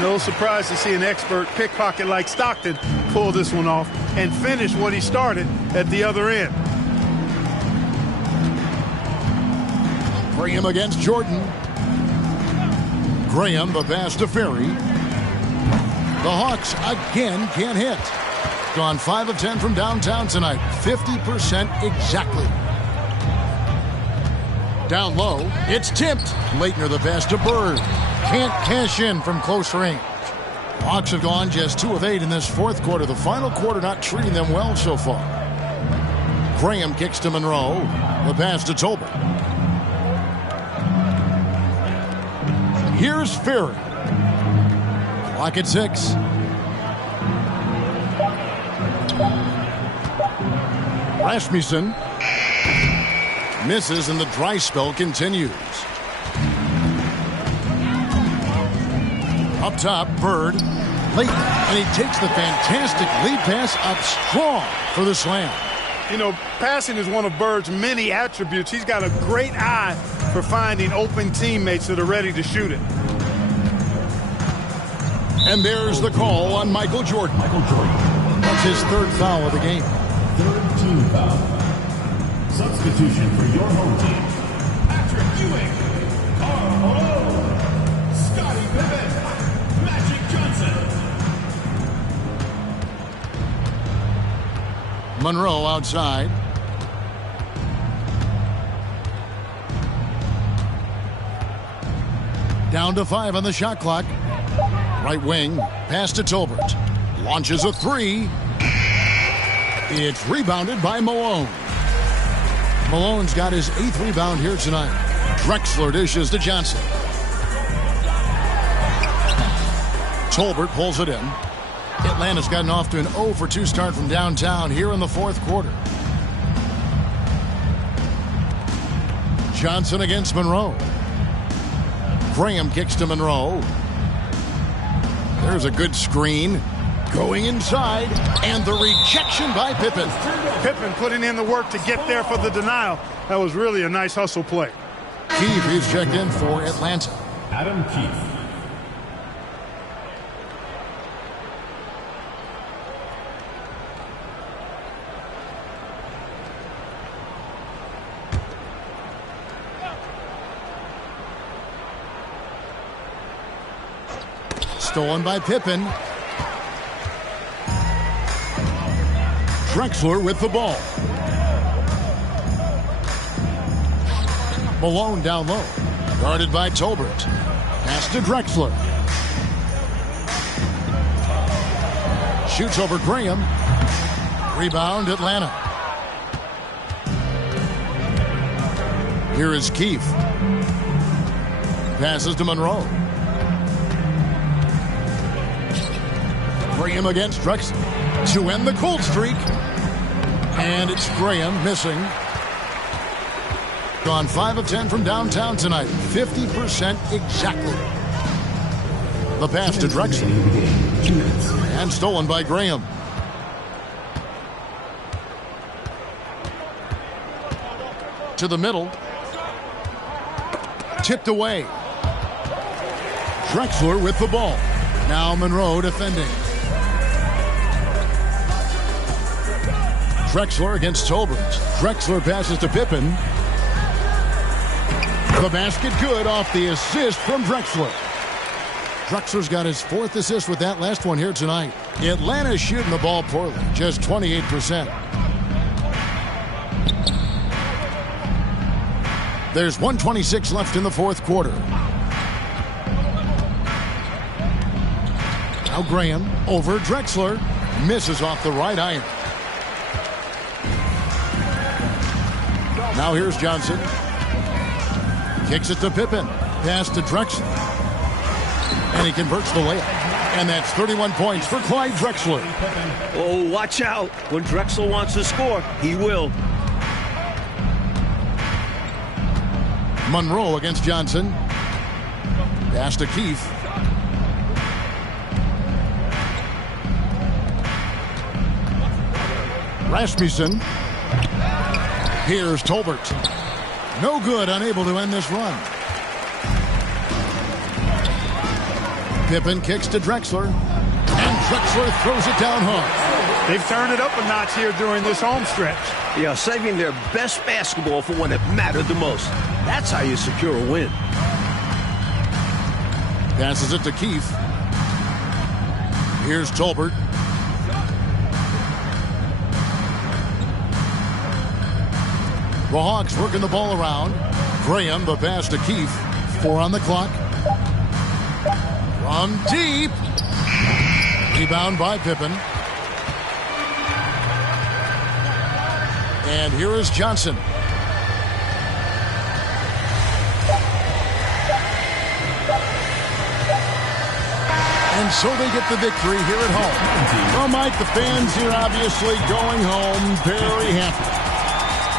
No surprise to see an expert pickpocket like Stockton pull this one off and finish what he started at the other end. Graham against Jordan. Graham, the pass to Ferry. The Hawks again can't hit. Gone 5 of 10 from downtown tonight. 50% exactly. Down low, it's tipped. Leitner the pass to Bird. Can't cash in from close range. Hawks have gone just 2 of 8 in this fourth quarter. The final quarter not treating them well so far. Graham kicks to Monroe. The pass to Tolbert. Here's Ferry. Clock at 6. Rasmussen misses and the dry spell continues. Up top, Bird. Late, and he takes the fantastic lead pass up strong for the slam. You know, passing is one of Bird's many attributes. He's got a great eye for finding open teammates that are ready to shoot it. And there's the call on Michael Jordan. That's his 3rd foul of the game. 3rd team foul. Substitution for your home team. Patrick Ewing. Karl Malone. Scottie Pippen. Magic Johnson. Monroe outside. Down to 5 on the shot clock. Right wing, pass to Tolbert. Launches a three. It's rebounded by Malone. Malone's got his 8th rebound here tonight. Drexler dishes to Johnson. Tolbert pulls it in. Atlanta's gotten off to an 0-for-2 start from downtown here in the 4th quarter. Johnson against Monroe. Graham kicks to Monroe. There's a good screen. Going inside, and the rejection by Pippen. Pippen putting in the work to get there for the denial. That was really a nice hustle play. Keefe is checked in for Atlanta. Adam Keefe. Stolen by Pippen. Drexler with the ball. Malone down low. Guarded by Tolbert. Pass to Drexler. Shoots over Graham. Rebound Atlanta. Here is Keefe. Passes to Monroe. Graham against Drexler to end the cold streak. And it's Graham missing. Gone 5 of 10 from downtown tonight. 50% exactly. The pass to Drexler. And stolen by Graham. To the middle. Tipped away. Drexler with the ball. Now Monroe defending. Drexler against Tolbert. Drexler passes to Pippen. The basket good off the assist from Drexler. Drexler's got his 4th assist with that last one here tonight. Atlanta's shooting the ball poorly, just 28%. There's 1:26 left in the 4th quarter. Now Graham over Drexler. Misses off the right iron. Now here's Johnson. Kicks it to Pippen. Pass to Drexler. And he converts the layup. And that's 31 points for Clyde Drexler. Oh, watch out. When Drexler wants to score, he will. Monroe against Johnson. Pass to Keefe. Rasmussen. Here's Tolbert. No good, unable to end this run. Pippen kicks to Drexler. And Drexler throws it down home. They've turned it up a notch here during this home stretch. Yeah, saving their best basketball for when it mattered the most. That's how you secure a win. Passes it to Keefe. Here's Tolbert. The Hawks working the ball around. Graham, the pass to Keefe. 4 on the clock. From deep. Rebound by Pippen. And here is Johnson. And so they get the victory here at home. Well, Mike, the fans here obviously going home very happy.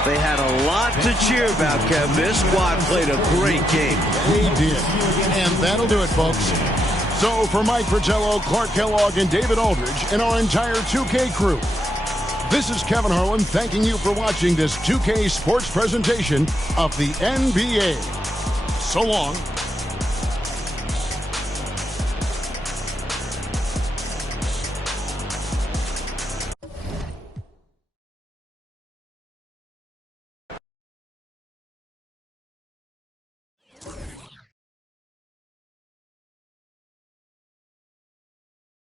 They had a lot to cheer about, Kevin. This squad played a great game. They did. And that'll do it, folks. So for Mike Fratello, Clark Kellogg, and David Aldridge, and our entire 2K crew, this is Kevin Harlan thanking you for watching this 2K Sports presentation of the NBA. So long.